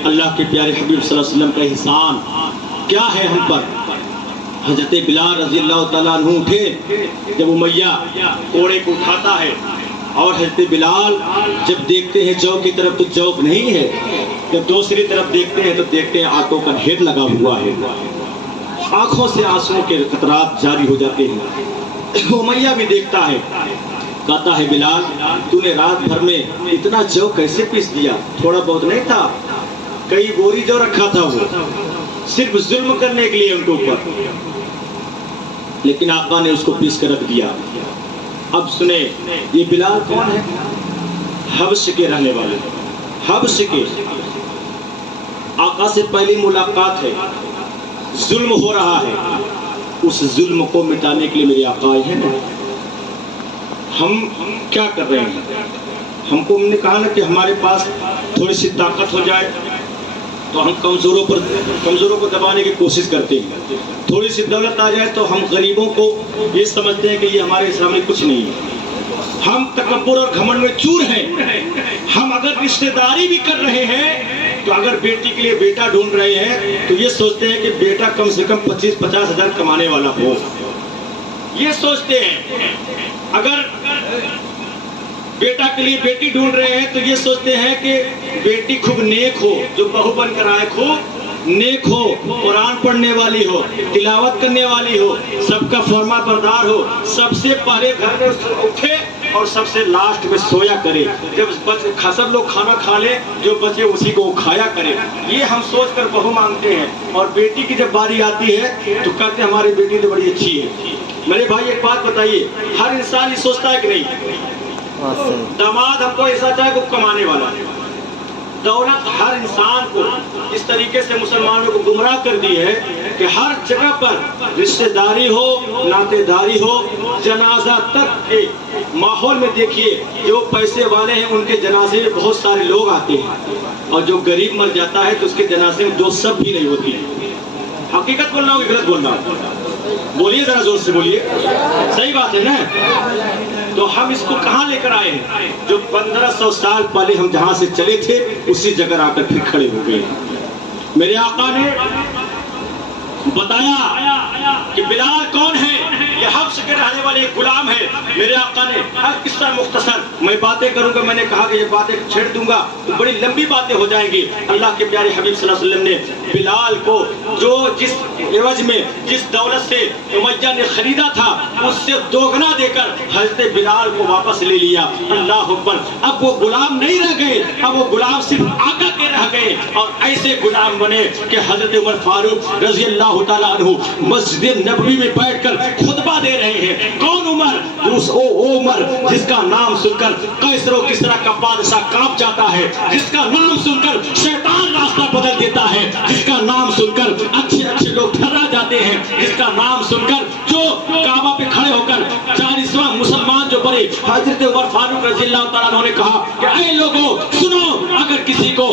اللہ کے پیارے حبیب صلی اللہ علیہ وسلم کا احسان کیا ہے ہم پر. حضرت بلال رضی اللہ تعالیٰ عنہ اٹھے جب امیہ کوڑے کو اٹھاتا ہے، اور حضرت بلال جب دیکھتے ہیں جو کی طرف تو جو نہیں ہے، جب دوسری طرف دیکھتے ہیں تو دیکھتے ہیں آنکھوں کا ڈھیر لگا ہوا ہے، آنکھوں سے آنسوں کے قطرات جاری ہو جاتے ہیں. امیہ بھی دیکھتا ہے، کہتا ہے بلال تو نے رات بھر میں اتنا جو کیسے پیس دیا؟ تھوڑا بہت نہیں تھا، کئی بوری جو رکھا تھا وہ صرف ظلم کرنے کے لیے ان کے اوپر، لیکن آقا نے اس کو پیس کر رکھ دیا. اب سنیں یہ بلال کون ہے؟ حبش کے رہنے والے، حبش کے. آقا سے پہلی ملاقات ہے، ظلم ہو رہا ہے، اس ظلم کو مٹانے کے لیے میرے آقا آئے ہیں. ہم کیا کر رہے ہیں؟ ہم کو نے کہا نا کہ ہمارے پاس تھوڑی سی طاقت ہو جائے تو ہم کمزوروں کو دبانے کی کوشش کرتے ہیں. تھوڑی سی دولت آ جائے تو ہم غریبوں کو یہ سمجھتے ہیں کہ یہ ہمارے سامنے کچھ نہیں ہے. ہم تکبر اور گھمنڈ میں چور ہیں. ہم اگر رشتہ داری بھی کر رہے ہیں تو اگر بیٹی کے لیے بیٹا ڈھونڈ رہے ہیں تو یہ سوچتے ہیں کہ بیٹا کم سے کم 25-50 ہزار کمانے والا ہو، یہ سوچتے ہیں. اگر بیٹا کے لیے بیٹی ڈھونڈ رہے ہیں تو یہ سوچتے ہیں کہ بیٹی خوب نیک ہو، جو بہو بن کر آئے خوب نیک ہو، قرآن پڑھنے والی ہو، تلاوت کرنے والی ہو، سب کا فرما بردار ہو، سب سے پہلے گھر میں اٹھے اور سب سے لاسٹ میں سویا کرے، جب سب لوگ کھانا کھا لے جو بچے اسی کو کھایا کرے. یہ ہم سوچ کر بہو مانگتے ہیں. اور بیٹی کی جب باری آتی ہے تو کہتے ہیں ہماری بیٹی تو بڑی اچھی ہے. میرے بھائی ایک بات بتائیے، ہر انسان یہ سوچتا ہے کہ نہیں داماد ہم کو ایسا چاہے کہ کمانے والا ہے. دولت ہر انسان کو اس طریقے سے مسلمانوں کو گمراہ کر دی ہے کہ ہر جگہ پر رشتہ داری ہو، ناطے داری ہو، جنازہ تک کے ماحول میں دیکھیے جو پیسے والے ہیں ان کے جنازے میں بہت سارے لوگ آتے ہیں، اور جو غریب مر جاتا ہے تو اس کے جنازے میں دو سب بھی نہیں ہوتی. حقیقت بول رہا ہوں کہ غلط بول رہا ہوں؟ بولیے ذرا زور سے بولیے، صحیح بات ہے نا. تو ہم اس کو کہاں لے کر آئے ہیں؟ جو 1500 سال پہلے ہم جہاں سے چلے تھے اسی جگہ آ کر پھر کھڑے ہو گئے. میرے آقا نے بتایا کہ بلال کون ہے، یہ حبش کے رہنے والے ایک غلام ہے۔ میرے آقا نے ہر قصہ مختصر، میں باتیں کروں گا، میں نے کہا کہ یہ باتیں چھیڑ دوں گا تو بڑی لمبی باتیں ہو جائیں گی۔ اللہ کے پیارے حبیب صلی اللہ علیہ وسلم نے بلال کو جو جس عوض میں جس دولت سے امیہ نے خریدا تھا اس سے دوگنا دے کر حضرت بلال کو واپس لے لیا۔ اللہ اکبر، اب وہ غلام نہیں رہ گئے، اب وہ غلام صرف آقا کے رہ گئے، اور ایسے غلام بنے کہ حضرت عمر فاروق رضی اللہ تعالیٰ عنہ مسجد نبوی میں بیٹھ کر خطبہ دے رہے ہیں۔ کون عمر؟ وہ عمر جس کا نام سن کر قیصر و کسریٰ کا بادشاہ کانپ جاتا ہے، جس کا نام سن کر شیطان راستہ بدل دیتا ہے، جس کا نام سن کر اچھے لوگ ٹھہرا جاتے ہیں، جس کا نام سن کر جو کعبہ پہ کھڑے ہو کر 40واں مسلمان جو بنے حضرت عمر فاروق رضی اللہ تعالیٰ عنہ نے کہا کہ اے لوگوں سنو، اگر کسی کو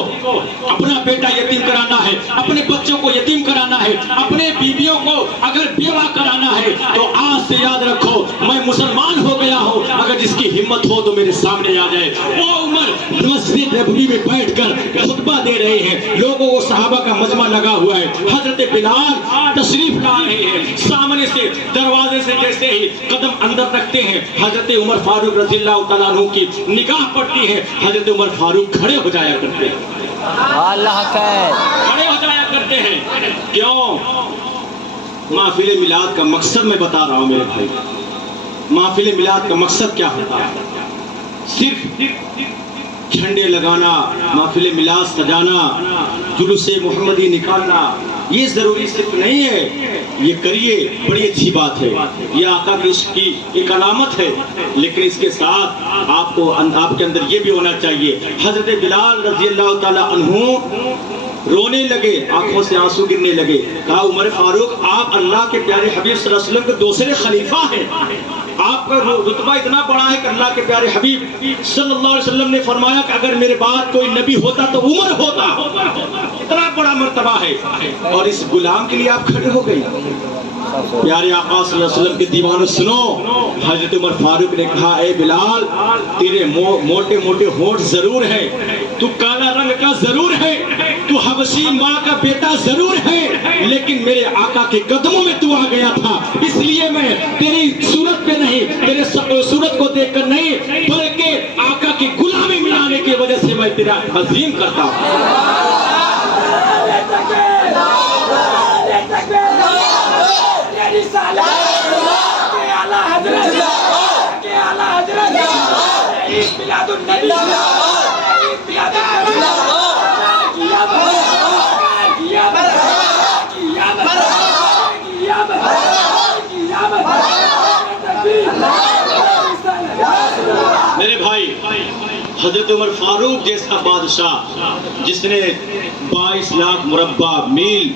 اپنا بیٹا یتیم کرانا ہے، اپنے بچوں کو یتیم کرانا ہے، اپنے بیویوں کو اگر بیوہ کرانا ہے تو آج سے یاد رکھو میں مسلمان ہو گیا ہوں، اگر جس کی ہمت ہو تو میرے سامنے آ جائے۔ وہ عمر مسجد نبوی میں بیٹھ کر خطبہ دے رہے ہیں، لوگوں کو صحابہ کا مجمع لگا ہوا ہے، حضرت بلال تشریف لا رہے ہیں، سامنے سے دروازے سے جیسے ہی قدم اندر رکھتے ہیں حضرت عمر فاروق رضی اللہ تعالیٰ عنہ کی نگاہ پڑتی ہے، حضرت عمر فاروق کھڑے ہو جایا کرتے ہیں، اللہ خیر، کھڑے ہو جایا کرتے ہیں۔ کیوں؟ محفل میلاد کا مقصد میں بتا رہا ہوں میرے بھائی، محفل میلاد کا مقصد کیا ہوتا ہے؟ صرف جھنڈے لگانا، محفل میلاد سجانا، جلوس محمدی نکالنا، یہ ضروری صرف نہیں ہے، یہ کریے بڑی اچھی بات ہے، یہ آقا کے عشق کی ایک علامت ہے، لیکن اس کے ساتھ آپ کے اندر یہ بھی ہونا چاہیے۔ حضرت بلال رضی اللہ تعالیٰ عنہ رونے لگے، آنکھوں سے آنسو گرنے لگے، کہا عمر فاروق آپ اللہ کے پیارے حبیب صلی اللہ علیہ وسلم کے دوسرے خلیفہ ہیں، آپ کا رتبہ اتنا بڑا ہے کہ اللہ کے پیارے حبیب صلی اللہ علیہ وسلم نے فرمایا کہ اگر میرے بعد کوئی نبی ہوتا تو عمر ہوتا، اتنا بڑا مرتبہ ہے، اور اس غلام کے لیے آپ کھڑے ہو گئے۔ پیارے آقا صلی اللہ علیہ وسلم کے دیوانوں سنو، حضرت عمر فاروق نے کہا اے بلال تیرے موٹے موٹے ہونٹ ضرور ہیں، تو کالا رنگ کا ضرور ہے، تو حبشی ماں کا بیٹا ضرور ہے، لیکن میرے آقا کے قدموں میں تو آ گیا تھا، اس لیے میں تیری صورت پہ نہیں، تیرے صورت کو دیکھ کر نہیں، بلکہ آقا کی غلامی میں آنے کی وجہ سے میں تیرا تعظیم کرتا ہوں۔ میرے بھائی حضرت عمر فاروق جیسا بادشاہ جس نے 22 لاکھ مربع میل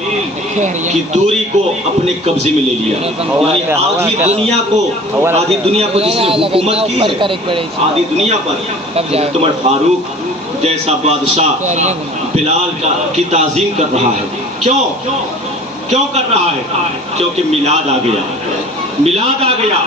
کی دوری کو اپنے قبضے میں لے لیا، یعنی آدھی دنیا کو جس نے حکومت کی ہے، آدھی دنیا پر حضرت عمر فاروق جیسا بادشاہ بلال کی تعظیم کر رہا ہے۔ کیوں کر رہا ہے؟ کیونکہ میلاد آ گیا،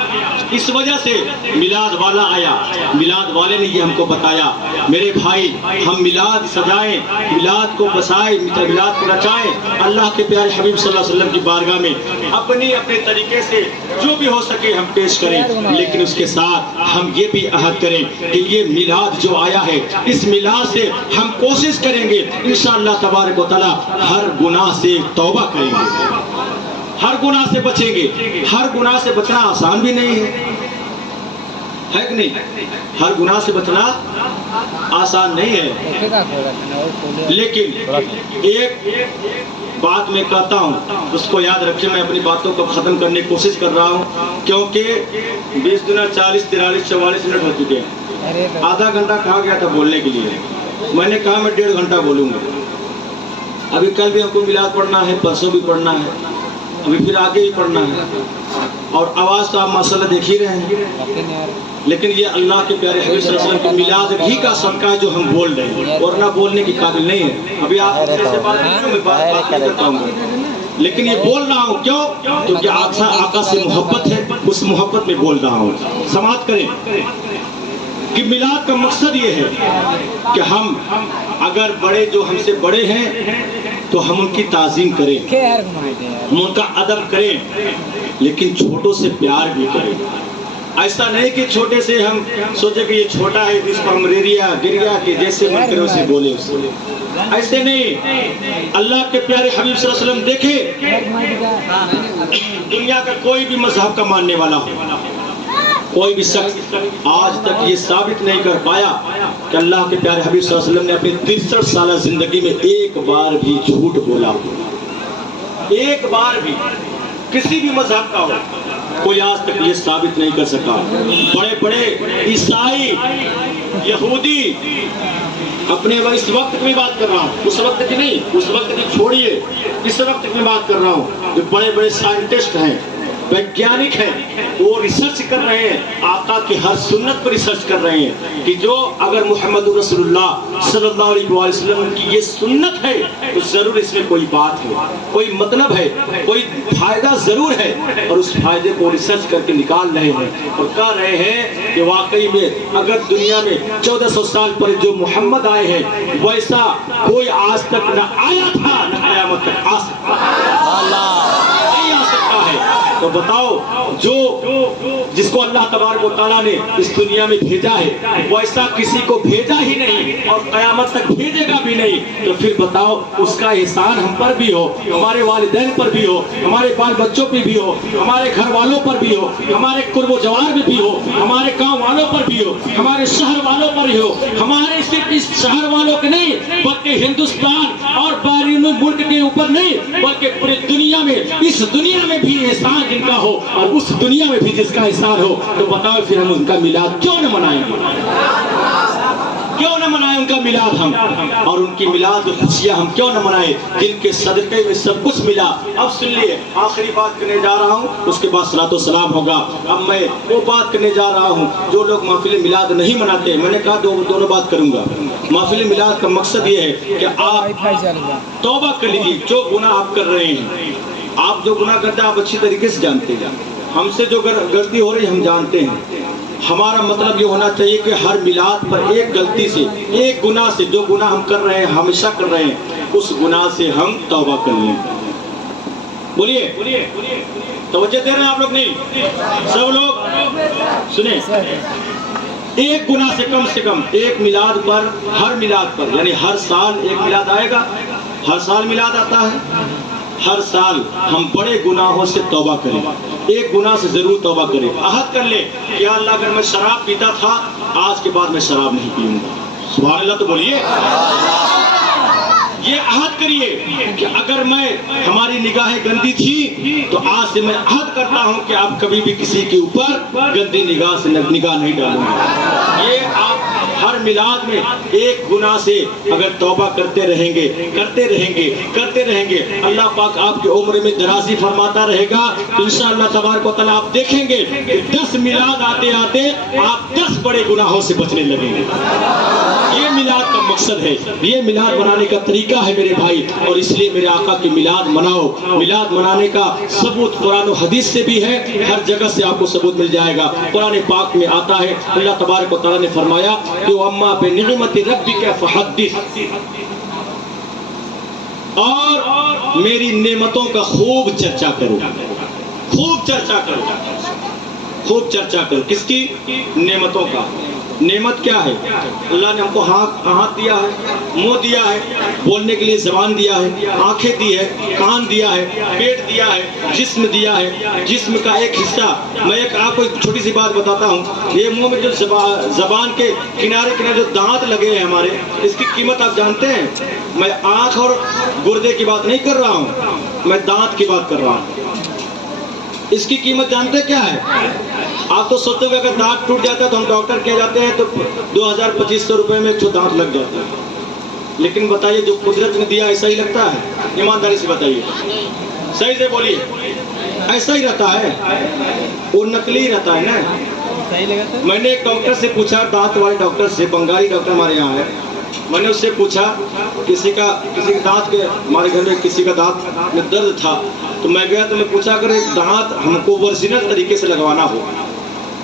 اس وجہ سے میلاد والا آیا، میلاد والے نے یہ ہم کو بتایا میرے بھائی ہم میلاد سجائیں، میلاد کو بسائیں، میلاد کو رچائیں، اللہ کے پیارے حبیب صلی اللہ علیہ وسلم کی بارگاہ میں اپنے طریقے سے جو بھی ہو سکے ہم پیش کریں، لیکن اس کے ساتھ ہم یہ بھی عہد کریں کہ یہ میلاد جو آیا ہے اس میلاد سے ہم کوشش کریں گے انشاءاللہ تبارک و تعالی ہر گناہ سے توبہ کریں گے، ہر گناہ سے بچیں گے۔ ہر گناہ سے بچنا آسان بھی نہیں ہے کہ نہیں؟ ہر گناہ سے بچنا آسان نہیں ہے، لیکن ایک بات میں کہتا ہوں اس کو یاد رکھیں، میں اپنی باتوں کو ختم کرنے کی کوشش کر رہا ہوں کیونکہ 20 دن 40 43 44 منٹ ہو چکے ہیں، آدھا گھنٹہ کہا گیا تھا بولنے کے لیے، میں نے کہا میں 1.5 گھنٹہ بولوں گا۔ ابھی کل بھی ہم کو میلاد پڑھنا ہے، پرسوں بھی پڑھنا ہے، ابھی پھر آگے ہی پڑھنا ہے، اور آواز تو آپ ماشاءاللہ دیکھ ہی رہے ہیں، لیکن یہ اللہ کے پیارے حبیب صلی اللہ علیہ وسلم کی میلاد بھی کا صدقہ ہے جو ہم بول رہے ہیں، ورنہ بولنے کی قابل نہیں ہے۔ ابھی آپ سے بات نہیں کرتا ہوں لیکن یہ بول رہا ہوں کیوں؟ کیونکہ آقا سے محبت ہے، اس محبت میں بول رہا ہوں۔ سماعت کریں کہ میلاد کا مقصد یہ ہے کہ ہم اگر بڑے جو ہم سے بڑے ہیں تو ہم ان کی تعظیم کریں, ہم ان کا ادب کریں, لیکن چھوٹوں سے پیار بھی کریں. ایسا نہیں کہ چھوٹے سے ہم سوچے کہ یہ چھوٹا ہے اس کو ہم ریریا گریا کہ جیسے من کرے اسے بولے اس سے. ایسے نہیں. اللہ کے پیارے حبیب صلی اللہ علیہ وسلم دیکھے, دنیا کا کوئی بھی مذہب کا ماننے والا ہو, کوئی بھی شخص آج تک یہ ثابت نہیں کر پایا کہ اللہ کے پیارے حبیب صلی اللہ علیہ وسلم نے اپنی 63 سالہ زندگی میں ایک بار بھی جھوٹ بولا. ایک بار بھی کسی بھی مذہب کا ہو, کوئی آج تک یہ ثابت نہیں کر سکا. بڑے بڑے عیسائی, یہودی, اپنے اس وقت میں بات کر رہا ہوں, اس وقت کی نہیں, اس وقت کی چھوڑیے, اس وقت میں بات کر رہا ہوں, جو بڑے بڑے سائنٹسٹ ہیں, ویگیانک ہیں, وہ ریسرچ کر رہے ہیں, آقا کی ہر سنت پر ریسرچ کر رہے ہیں کہ جو اگر محمد رسول اللہ صلی اللہ علیہ وسلم کی یہ سنت ہے تو ضرور اس میں کوئی بات ہے, کوئی مطلب ہے, کوئی فائدہ ضرور ہے, اور اس فائدے کو ریسرچ کر کے نکال رہے ہیں اور کہہ رہے ہیں کہ واقعی میں اگر دنیا میں 1400 سال پر جو محمد آئے ہیں ویسا کوئی آج تک نہ آیا تھا نہ قیامت تک آ سکتا ہے. تو بتاؤ, جو جس کو اللہ تبارک و تعالیٰ نے اس دنیا میں بھیجا ہے ویسا کسی کو بھیجا ہی نہیں اور قیامت تک بھیجے گا بھی نہیں, تو پھر بتاؤ اس کا احسان ہم پر بھی ہو, ہمارے والدین پر بھی ہو, ہمارے بال بچوں پہ بھی ہو, ہمارے گھر والوں پر بھی ہو, ہمارے قرب و جوار میں بھی ہو, ہمارے گاؤں والوں پر بھی ہو, ہمارے شہر والوں پر ہی ہو, ہمارے صرف اس شہر والوں کے نہیں بلکہ ہندوستان اور بیرون ملک کے اوپر نہیں بلکہ پوری دنیا میں, اس دنیا میں بھی احسان جن کا ہو اور اس دنیا میں بھی جس کا احسان ہو, تو بتاؤ پھر ہم ان کا میلاد کیوں نہ منائیں گے, کیوں نہ منائیں ان کا میلاد ہم, اور ان کی میلاد خوشیاں ہم کیوں نہ منائیں جن کے صدقے میں سب کچھ ملا. اب سن لیے, آخری بات کرنے جا رہا ہوں, اس کے بعد صلاۃ و سلام ہوگا. اب میں وہ بات کرنے جا رہا ہوں جو لوگ محفل میلاد نہیں مناتے. میں نے کہا دونوں بات کروں گا. محفل میلاد کا مقصد یہ ہے کہ آپ توبہ کر لیجیے جو گناہ آپ کر رہے ہیں. آپ جو گناہ کرتے ہیں آپ اچھی طریقے سے جانتے ہیں, ہم سے جو غلطی ہو رہی ہے ہم جانتے ہیں. ہمارا مطلب یہ ہونا چاہیے کہ ہر میلاد پر ایک غلطی سے, ایک گناہ سے, جو گناہ ہم کر رہے ہیں ہمیشہ کر رہے ہیں, اس گناہ سے ہم توبہ کر لیں. بولیے, توجہ دے رہے ہیں آپ لوگ نہیں؟ سب لوگ سنیں, ایک گناہ سے کم ایک میلاد پر, ہر میلاد پر, یعنی ہر سال ایک میلاد آئے گا, ہر سال میلاد آتا ہے, ہر سال ہم بڑے گناہوں سے توبہ کریں, ایک گناہ سے ضرور توبہ کریں. عہد کر لیں کہ یا اللہ اگر میں شراب پیتا تھا آج کے بعد میں شراب نہیں پیوں گا. سبحان اللہ تو بولیے. یہ عہد کریے کہ اگر میں, ہماری نگاہیں گندی تھی تو آج سے میں عہد کرتا ہوں کہ آپ کبھی بھی کسی کے اوپر گندی نگاہ سے نگاہ نہیں ڈالوں گا. یہ آپ ہر میلاد میں ایک گناہ سے اگر توبہ کرتے رہیں گے, اللہ پاک آپ کی عمر میں درازی فرماتا رہے گا. تو انشاءاللہ تبارک و تعالیٰ آپ دیکھیں گے کہ 10 میلاد آتے آپ 10 بڑے گناہوں سے بچنے لگیں گے. یہ میلاد کا مقصد ہے, یہ میلاد منانے کا طریقہ ہے میرے بھائی, اور اس لیے میرے آقا کی میلاد مناؤ. میلاد منانے کا ثبوت قرآن و حدیث سے بھی ہے, ہر جگہ سے آپ کو ثبوت مل جائے گا. قرآن پاک میں آتا ہے, اللہ تبارک و تعالیٰ نے فرمایا کہ وَأَمَّا بِنِعْمَةِ رَبِّكَ فَحَدِّثْ, اور میری نعمتوں کا خوب چرچا کرو, خوب چرچا کرو, خوب چرچا کرو. کس کی نعمتوں کا؟ نعمت کیا ہے؟ اللہ نے ہم کو ہاتھ دیا ہے, منہ دیا ہے, بولنے کے لیے زبان دیا ہے, آنکھیں دی ہے, کان دیا ہے, پیٹ دیا ہے, جسم دیا ہے. جسم کا ایک حصہ, میں ایک آپ کو ایک چھوٹی سی بات بتاتا ہوں. یہ منہ میں جو زبان کے کنارے جو دانت لگے ہیں ہمارے, اس کی قیمت آپ جانتے ہیں؟ میں آنکھ اور گردے کی بات نہیں کر رہا ہوں, میں دانت کی بات کر رہا ہوں. اس کی قیمت جانتے کیا ہے؟ آپ تو سوچتے ہو کہ اگر دانت ٹوٹ جاتا ہے تو ہم ڈاکٹر کے جاتے ہیں تو 2000-2500 روپے میں جو دانت لگ جاتا ہے. لیکن بتائیے جو قدرت نے دیا ایسا ہی لگتا ہے؟ ایمانداری سے بتائیے, صحیح سے بولیے. ایسا ہی رہتا ہے, وہ نقلی رہتا ہے نا. میں نے ایک ڈاکٹر سے پوچھا, دانت والے ڈاکٹر سے, بنگالی ڈاکٹر ہمارے یہاں ہے, میں نے اس سے پوچھا کسی کا دانت کے, ہمارے گھر میں کسی کا دانت میں درد تھا, تو میں گیا تو میں پوچھا اگر ایک دانت ہم کو ورجنل طریقے سے لگوانا ہو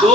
2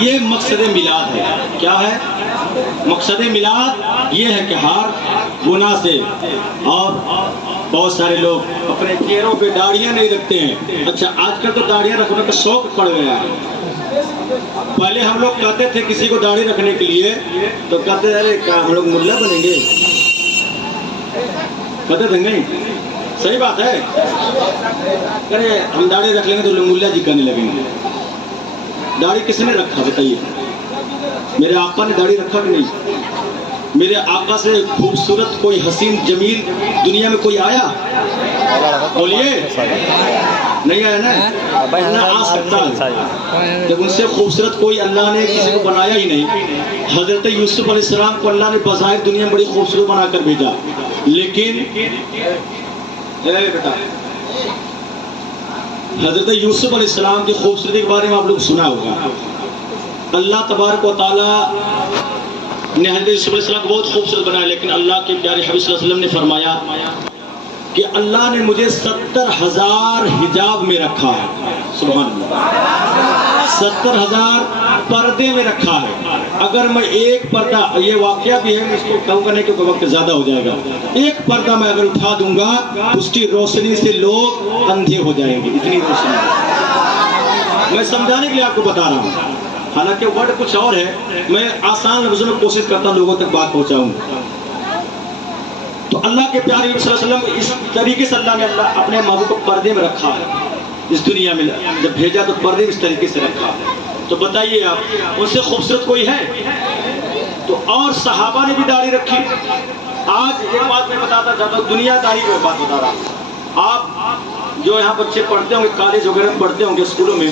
یہ مقصد میلاد ہے. کیا ہے مقصد میلاد؟ یہ ہے کہ ہر گناہ سے. اور بہت سارے لوگ اپنے چہروں پہ داڑیاں نہیں رکھتے ہیں. اچھا آج کل تو داڑیاں رکھنے کا شوق پڑ گیا ہے. پہلے ہم لوگ کہتے تھے کسی کو داڑھی رکھنے کے لیے تو کہتے ارے کیا ہم لوگ ملا بنیں گے؟ کہتے تھے نہیں. صحیح بات ہے. ارے ہم داڑھی رکھ لیں گے تو لوگ ملا جی کرنے لگیں گے. داڑھی کس نے رکھا بتائیے؟ میرے آقا نے داڑھی رکھا کہ نہیں؟ میرے آقا سے خوبصورت کوئی حسین جمیل دنیا میں کوئی آیا؟ بولیے نہیں آیا نا. نہ آ سکتا ہے. جب ان سے خوبصورت کوئی اللہ نے کسی کو بنایا ہی نہیں. حضرت یوسف علیہ السلام کو اللہ نے بظاہر دنیا میں بڑی خوبصورت بنا کر بھیجا, لیکن بیٹا حضرت یوسف علیہ السلام کی خوبصورتی کے بارے میں آپ لوگ سنا ہوگا. اللہ تبارک و تعالی نے حضرت یوسف علیہ السلام کو بہت خوبصورت بنایا, لیکن اللہ کے پیارے حبیب صلی اللہ علیہ وسلم نے فرمایا کہ اللہ نے مجھے 70,000 حجاب میں رکھا ہے. سبحان اللہ. 70,000 پردے میں رکھا ہے. اگر میں ایک پردہ, یہ واقعہ بھی ہے, میں اس کو کہوں گا نہیں کیونکہ وقت زیادہ ہو جائے گا, ایک پردہ میں اگر اٹھا دوں گا اس کی روشنی سے لوگ اندھے ہو جائیں گے. اتنی روشنی ہے. میں سمجھانے کے لیے آپ کو بتا رہا ہوں, حالانکہ ورڈ کچھ اور ہے. میں آسان لفظوں میں کوشش کرتا ہوں لوگوں تک بات پہنچاؤں. تو اللہ کے پیارے نبی صلی اللہ علیہ وسلم اس طریقے سے اللہ نے اپنے محبوب کو پردے میں رکھا ہے. اس دنیا میں جب بھیجا تو پردے میں اس طریقے سے رکھا. تو بتائیے آپ ان سے خوبصورت کوئی ہے؟ تو اور صحابہ نے بھی داڑھی رکھی. آج ایک بات میں بتاتا چاہتا ہوں, دنیا داری کی بات بتا رہا ہوں. آپ جو یہاں بچے پڑھتے ہوں گے, کالج وغیرہ میں پڑھتے ہوں گے, اسکولوں میں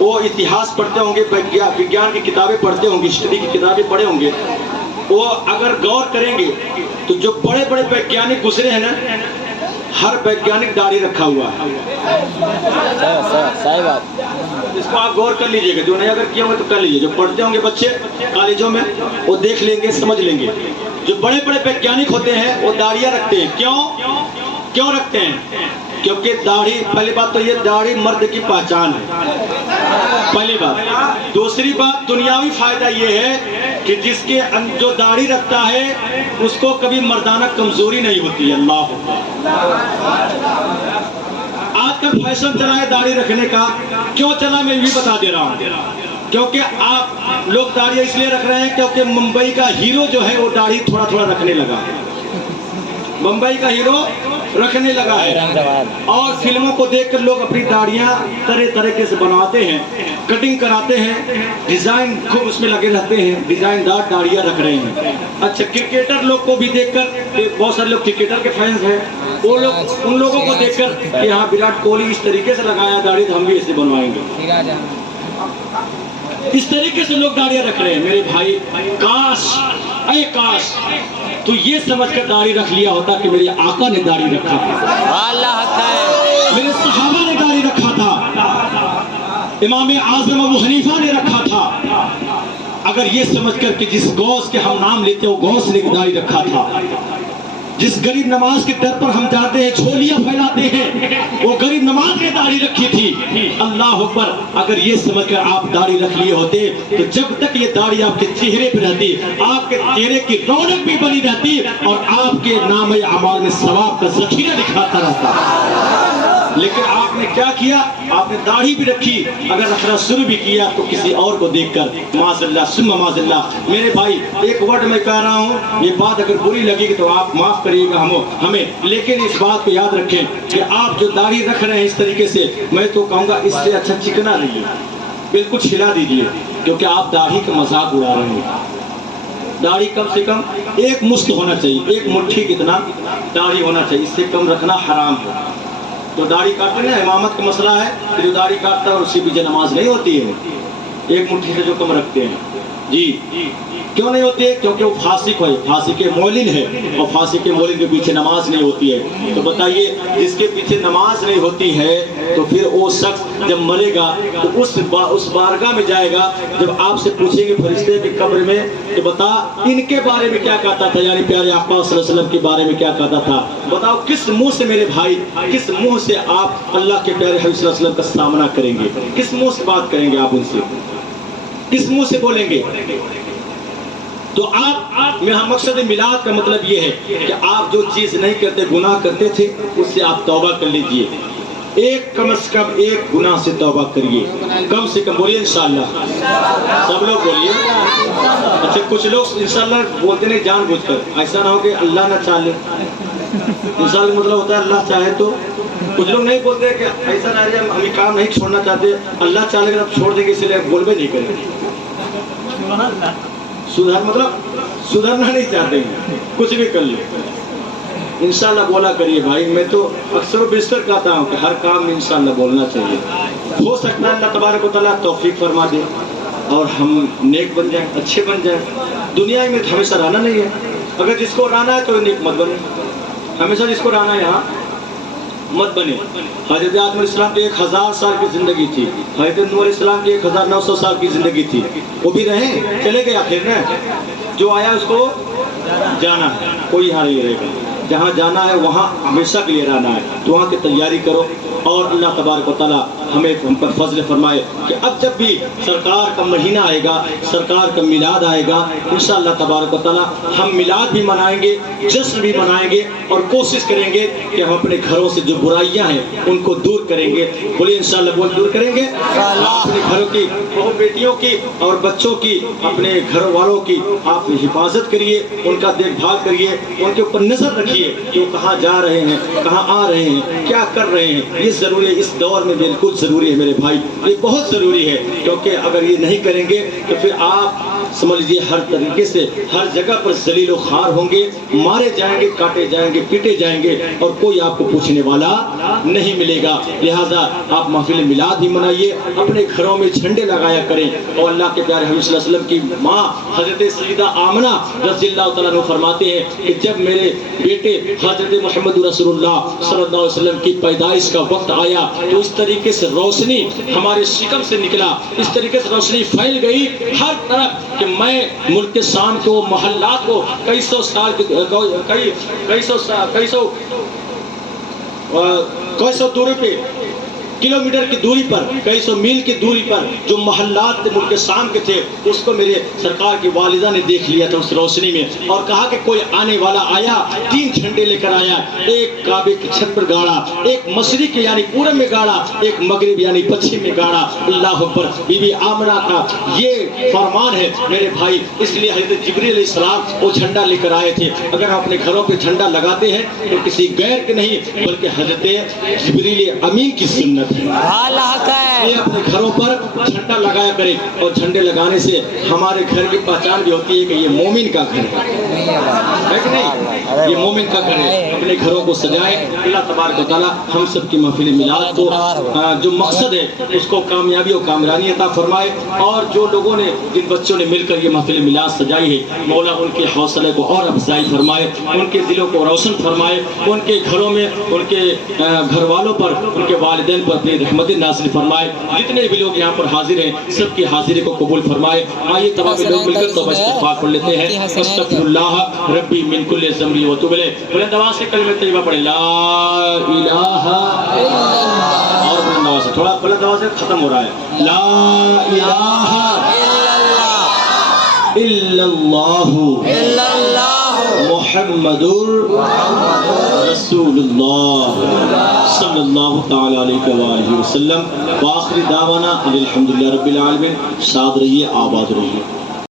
وہ اتہاس پڑھتے ہوں گے, وگیان کی کتابیں پڑھتے ہوں گے, ہسٹری کی کتابیں پڑھے ہوں گے. وہ اگر غور کریں گے تو جو بڑے بڑے ویگیانک گزرے ہیں نا, ہر ویگیانک داڑھی رکھا ہوا ہے. صحیح بات. اس کو آپ غور کر لیجئے گا, جو نہیں اگر کیا ہوئے تو کر لیجئے. جو پڑھتے ہوں گے بچے کالجوں میں وہ دیکھ لیں گے, سمجھ لیں گے. جو بڑے بڑے ویگیانک ہوتے ہیں وہ داڑیاں رکھتے ہیں. کیوں رکھتے ہیں؟ کیونکہ داڑھی, پہلی بات تو یہ داڑھی مرد کی پہچان ہے, پہلی بات. دوسری بات دنیاوی فائدہ یہ ہے کہ جس کے جو داڑھی رکھتا ہے اس کو کبھی مردانہ کمزوری نہیں ہوتی ہے. اللہ آج کل فیشن چلا ہے داڑھی رکھنے کا. کیوں چلا میں بھی بتا دے رہا ہوں. کیونکہ آپ لوگ داڑھی اس لیے رکھ رہے ہیں کیونکہ ممبئی کا ہیرو جو ہے وہ داڑھی تھوڑا تھوڑا رکھنے لگا. ممبئی کا ہیرو رکھنے لگا ہے, اور فلموں کو دیکھ کر لوگ اپنی داڑیاں طریقے سے بنواتے ہیں, کٹنگ کراتے ہیں, ڈیزائن خوب اس میں لگے رہتے ہیں, ڈیزائن دار داڑیاں رکھ رہے ہیں. اچھا کرکٹر لوگ کو بھی دیکھ کر, بہت سارے لوگ کرکٹر کے فینس ہیں, وہ لوگ ان لوگوں کو دیکھ کر کہ ہاں وراٹ کوہلی اس طریقے سے لگایا داڑھی تو ہم بھی ایسے بنوائیں گے. اس طریقے سے لوگ داڑیاں رکھ رہے ہیں. میرے بھائی کاش تو یہ سمجھ کر داڑھی رکھ لیا ہوتا کہ میرے آقا نے داڑھی رکھا تھا, میرے صحابہ نے داڑھی رکھا تھا, امام اعظم ابو حنیفہ نے رکھا تھا. اگر یہ سمجھ کر کہ جس غوث کے ہم نام لیتے ہیں وہ غوث نے داڑھی رکھا تھا, جس غریب نماز کے در پر ہم جاتے ہیں چھولیاں پھیلاتے ہیں وہ غریب نماز نے داڑھی رکھی تھی. اللہ اکبر. اگر یہ سمجھ کر آپ داڑھی رکھ لیے ہوتے تو جب تک یہ داڑھی آپ کے چہرے پہ رہتی, آپ کے چہرے کی رونق بھی بنی رہتی اور آپ کے نام اعمال میں ثواب کا ذخیرہ دکھاتا رہتا. لیکن آپ نے کیا کیا, آپ نے داڑھی بھی رکھی, اگر رکھنا شروع بھی کیا تو کسی اور کو دیکھ کر معاذ اللہ ثم معاذ اللہ. میرے بھائی ایک ورڈ میں کہہ رہا ہوں, یہ بات اگر بری لگے گی تو آپ معاف کریے گا ہمیں, لیکن اس بات کو یاد رکھیں کہ آپ جو داڑھی رکھ رہے ہیں اس طریقے سے, میں تو کہوں گا اس سے اچھا چکنا رہیے, بالکل چھلا دیجیے, کیونکہ آپ داڑھی کا مذاق اڑا رہے ہیں. داڑھی کم سے کم ایک مشت ہونا چاہیے, ایک مٹھی کتنا داڑھی ہونا چاہیے, اس سے کم رکھنا حرام ہے. تو داڑھی کاٹنے نا امامت کا مسئلہ ہے کہ جو داڑھی کاٹتا ہے اور اسی پیچھے نماز نہیں ہوتی ہے, ایک مٹھی سے جو کم رکھتے ہیں. جی کیوں نہیں ہوتی ہے؟ کیونکہ وہ فاسق ہے, فاسق مولن ہے, اور فاسق مولن کے پیچھے نماز نہیں ہوتی ہے. تو بتائیے جس کے پیچھے نماز نہیں ہوتی ہے تو پھر وہ شخص جب مرے گا تو اس بارگاہ میں جائے گا, جب آپ سے پوچھیں گے فرشتے کی قبر میں تو بتا ان کے بارے میں کیا کہتا تھا, یعنی پیارے آقا صلی اللہ علیہ وسلم کے بارے میں کیا کہتا تھا. بتاؤ کس منہ سے میرے بھائی, کس منہ سے آپ اللہ کے پیارے حبیب صلی اللہ علیہ وسلم کا سامنا کریں گے, کس منہ سے بات کریں گے آپ ان سے؟ کس منہ سے بولیں گے؟ تو آپ یہاں مقصد میلاد کا مطلب یہ ہے کہ آپ جو چیز نہیں کرتے، گناہ کرتے تھے، اس سے آپ توبہ کر لیجئے. ایک کم از کم ایک گناہ سے توبہ کریے، کم سے کم. بولیے انشاءاللہ، سب لوگ بولیے. اچھا کچھ لوگ انشاءاللہ بولتے نہیں جان بوجھ کر، ایسا نہ ہو کہ اللہ نہ چاہے. انشاءاللہ مطلب ہوتا ہے اللہ چاہے تو. کچھ لوگ نہیں بولتے کہ ایسا نہ رہے ہم یہ کام نہیں چھوڑنا چاہتے، اللہ چاہے گا چھوڑ دیں گے، اس لیے بول بھی نہیں کریں. سدھر مطلب سدھرنا نہیں چاہتے ہیں، کچھ بھی کر لیں. انشاءاللہ بولا کریے بھائی. میں تو اکثر و بیشتر کہتا ہوں کہ ہر کام میں انشاءاللہ بولنا چاہیے. ہو سکتا ہے اللہ تبارک و تعالیٰ توفیق فرما دے اور ہم نیک بن جائیں، اچھے بن جائیں. دنیا میں ہمیشہ رہنا نہیں ہے. اگر جس کو رہنا ہے تو نیک مت بنے، ہمیشہ جس کو رہنا ہے یہاں مت بنے. حضرت آدم علیہ السلام کی 1000 سال کی زندگی تھی، حضرت نوح علیہ السلام کی 1900 سال کی زندگی تھی. وہ بھی رہے، چلے گئے آخر میں. جو آیا اس کو جانا ہے، کوئی یہاں نہیں رہے گا. جہاں جانا ہے وہاں ہمیشہ کے لیے رہنا ہے، تو وہاں کی تیاری کرو. اور اللہ تبارک و تعالیٰ ہمیں ہم پر فضل فرمائے کہ اب جب بھی سرکار کا مہینہ آئے گا، سرکار کا میلاد آئے گا، انشاءاللہ تبارک و تعالیٰ ہم میلاد بھی منائیں گے، جشن بھی منائیں گے، اور کوشش کریں گے کہ ہم اپنے گھروں سے جو برائیاں ہیں ان کو دور کریں گے. بولیے انشاءاللہ بول دور کریں گے. اپنے گھروں کی، بہو بیٹیوں کی اور بچوں کی، اپنے گھر والوں کی آپ حفاظت کریے، ان کا دیکھ بھال کریے، ان کے اوپر نظر رکھیے کہ وہ کہاں جا رہے ہیں، کہاں آ رہے ہیں، کیا کر رہے ہیں. یہ ضروری ہے، اس دور میں بالکل ضروری ہے میرے بھائی، یہ بہت ضروری ہے. کیونکہ اگر یہ نہیں کریں گے تو پھر آپ سمجھ لیجیے ہر طریقے سے ہر جگہ پر ذلیل و خوار ہوں گے، مارے جائیں گے، کاٹے جائیں گے، پیٹے جائیں گے، اور کوئی آپ کو پوچھنے والا نہیں ملے گا. لہٰذا آپ محفل میلاد بھی منائیے، اپنے گھروں میں جھنڈے لگایا کریں. اور اللہ کے پیارے حبیب صلی اللہ علیہ وسلم کی ماں حضرت سیدہ آمنہ رضی اللہ تعالیٰ عنہ فرماتے ہیں کہ جب میرے بیٹے حضرت محمد رسول اللہ صلی اللہ علیہ وسلم کی پیدائش کا وقت آیا تو اس طریقے سے روشنی ہمارے شکم سے نکلا، اس طریقے سے روشنی پھیل گئی ہر طرف کہ میں ملک کے شام کو، محلات کو، کئی سو دوری پہ، کلومیٹر کی دوری پر، کئی سو میل کی دوری پر جو محلات ملک شام کے تھے، اس کو میرے سرکار کی والدہ نے دیکھ لیا تھا اس روشنی میں، اور کہا کہ کوئی آنے والا آیا، 3 جھنڈے لے کر آیا، ایک کعبے کی چھت پر گاڑا، ایک مشرق یعنی پورب میں گاڑا، ایک مغرب یعنی پچھم میں گاڑا. اللہ اکبر. بی بی آمنہ کا یہ فرمان ہے میرے بھائی. اس لیے حضرت جبریل علیہ السلام وہ جھنڈا لے کر آئے تھے. اگر ہم اپنے گھروں پہ جھنڈا لگاتے ہیں تو کسی غیر کے نہیں بلکہ حضرت جبریل امین کی سنت. یہ اپنے گھروں پر جھنڈا لگایا کریں، اور جھنڈے لگانے سے ہمارے گھر کی پہچان بھی ہوتی ہے کہ یہ مومن کا گھر ہے کہ نہیں، یہ مومن کا گھر ہے. اپنے گھروں کو سجائیں. اللہ تبارک و تعالیٰ ہم سب کی محفل میلاد کو جو مقصد ہے اس کو کامیابی اور کامرانی عطا فرمائے. اور جو لوگوں نے، جن بچوں نے مل کر یہ محفل میلاد سجائی ہے، مولا ان کے حوصلے کو اور افزائی فرمائے، ان کے دلوں کو روشن فرمائے، ان کے گھروں میں، ان کے گھر والوں پر، ان کے والدین پر اپنی رحمت نازل فرمائے. جتنے بھی لوگ یہاں پر حاضر ہیں سب کی حاضری کو قبول فرمائے. آئیے تمام لوگ مل کر توبہ استغفار پڑھ لیتے ہیں. استغفر اللہ ربی من کل ذنب و توب الیہ. بلند آواز سے کلمہ طیبہ پڑھیں، لا الہ الا اللہ. اور بلند آواز سے، تھوڑا بلند آواز سے ختم ہو رہا ہے. لا الہ الا اللہ محمد رسول اللہ صلی اللہ تعالی علیہ وآلہ وسلم. وآخر دعوانا الحمدللہ رب العالمین. شاد رہیے، آباد رہیے.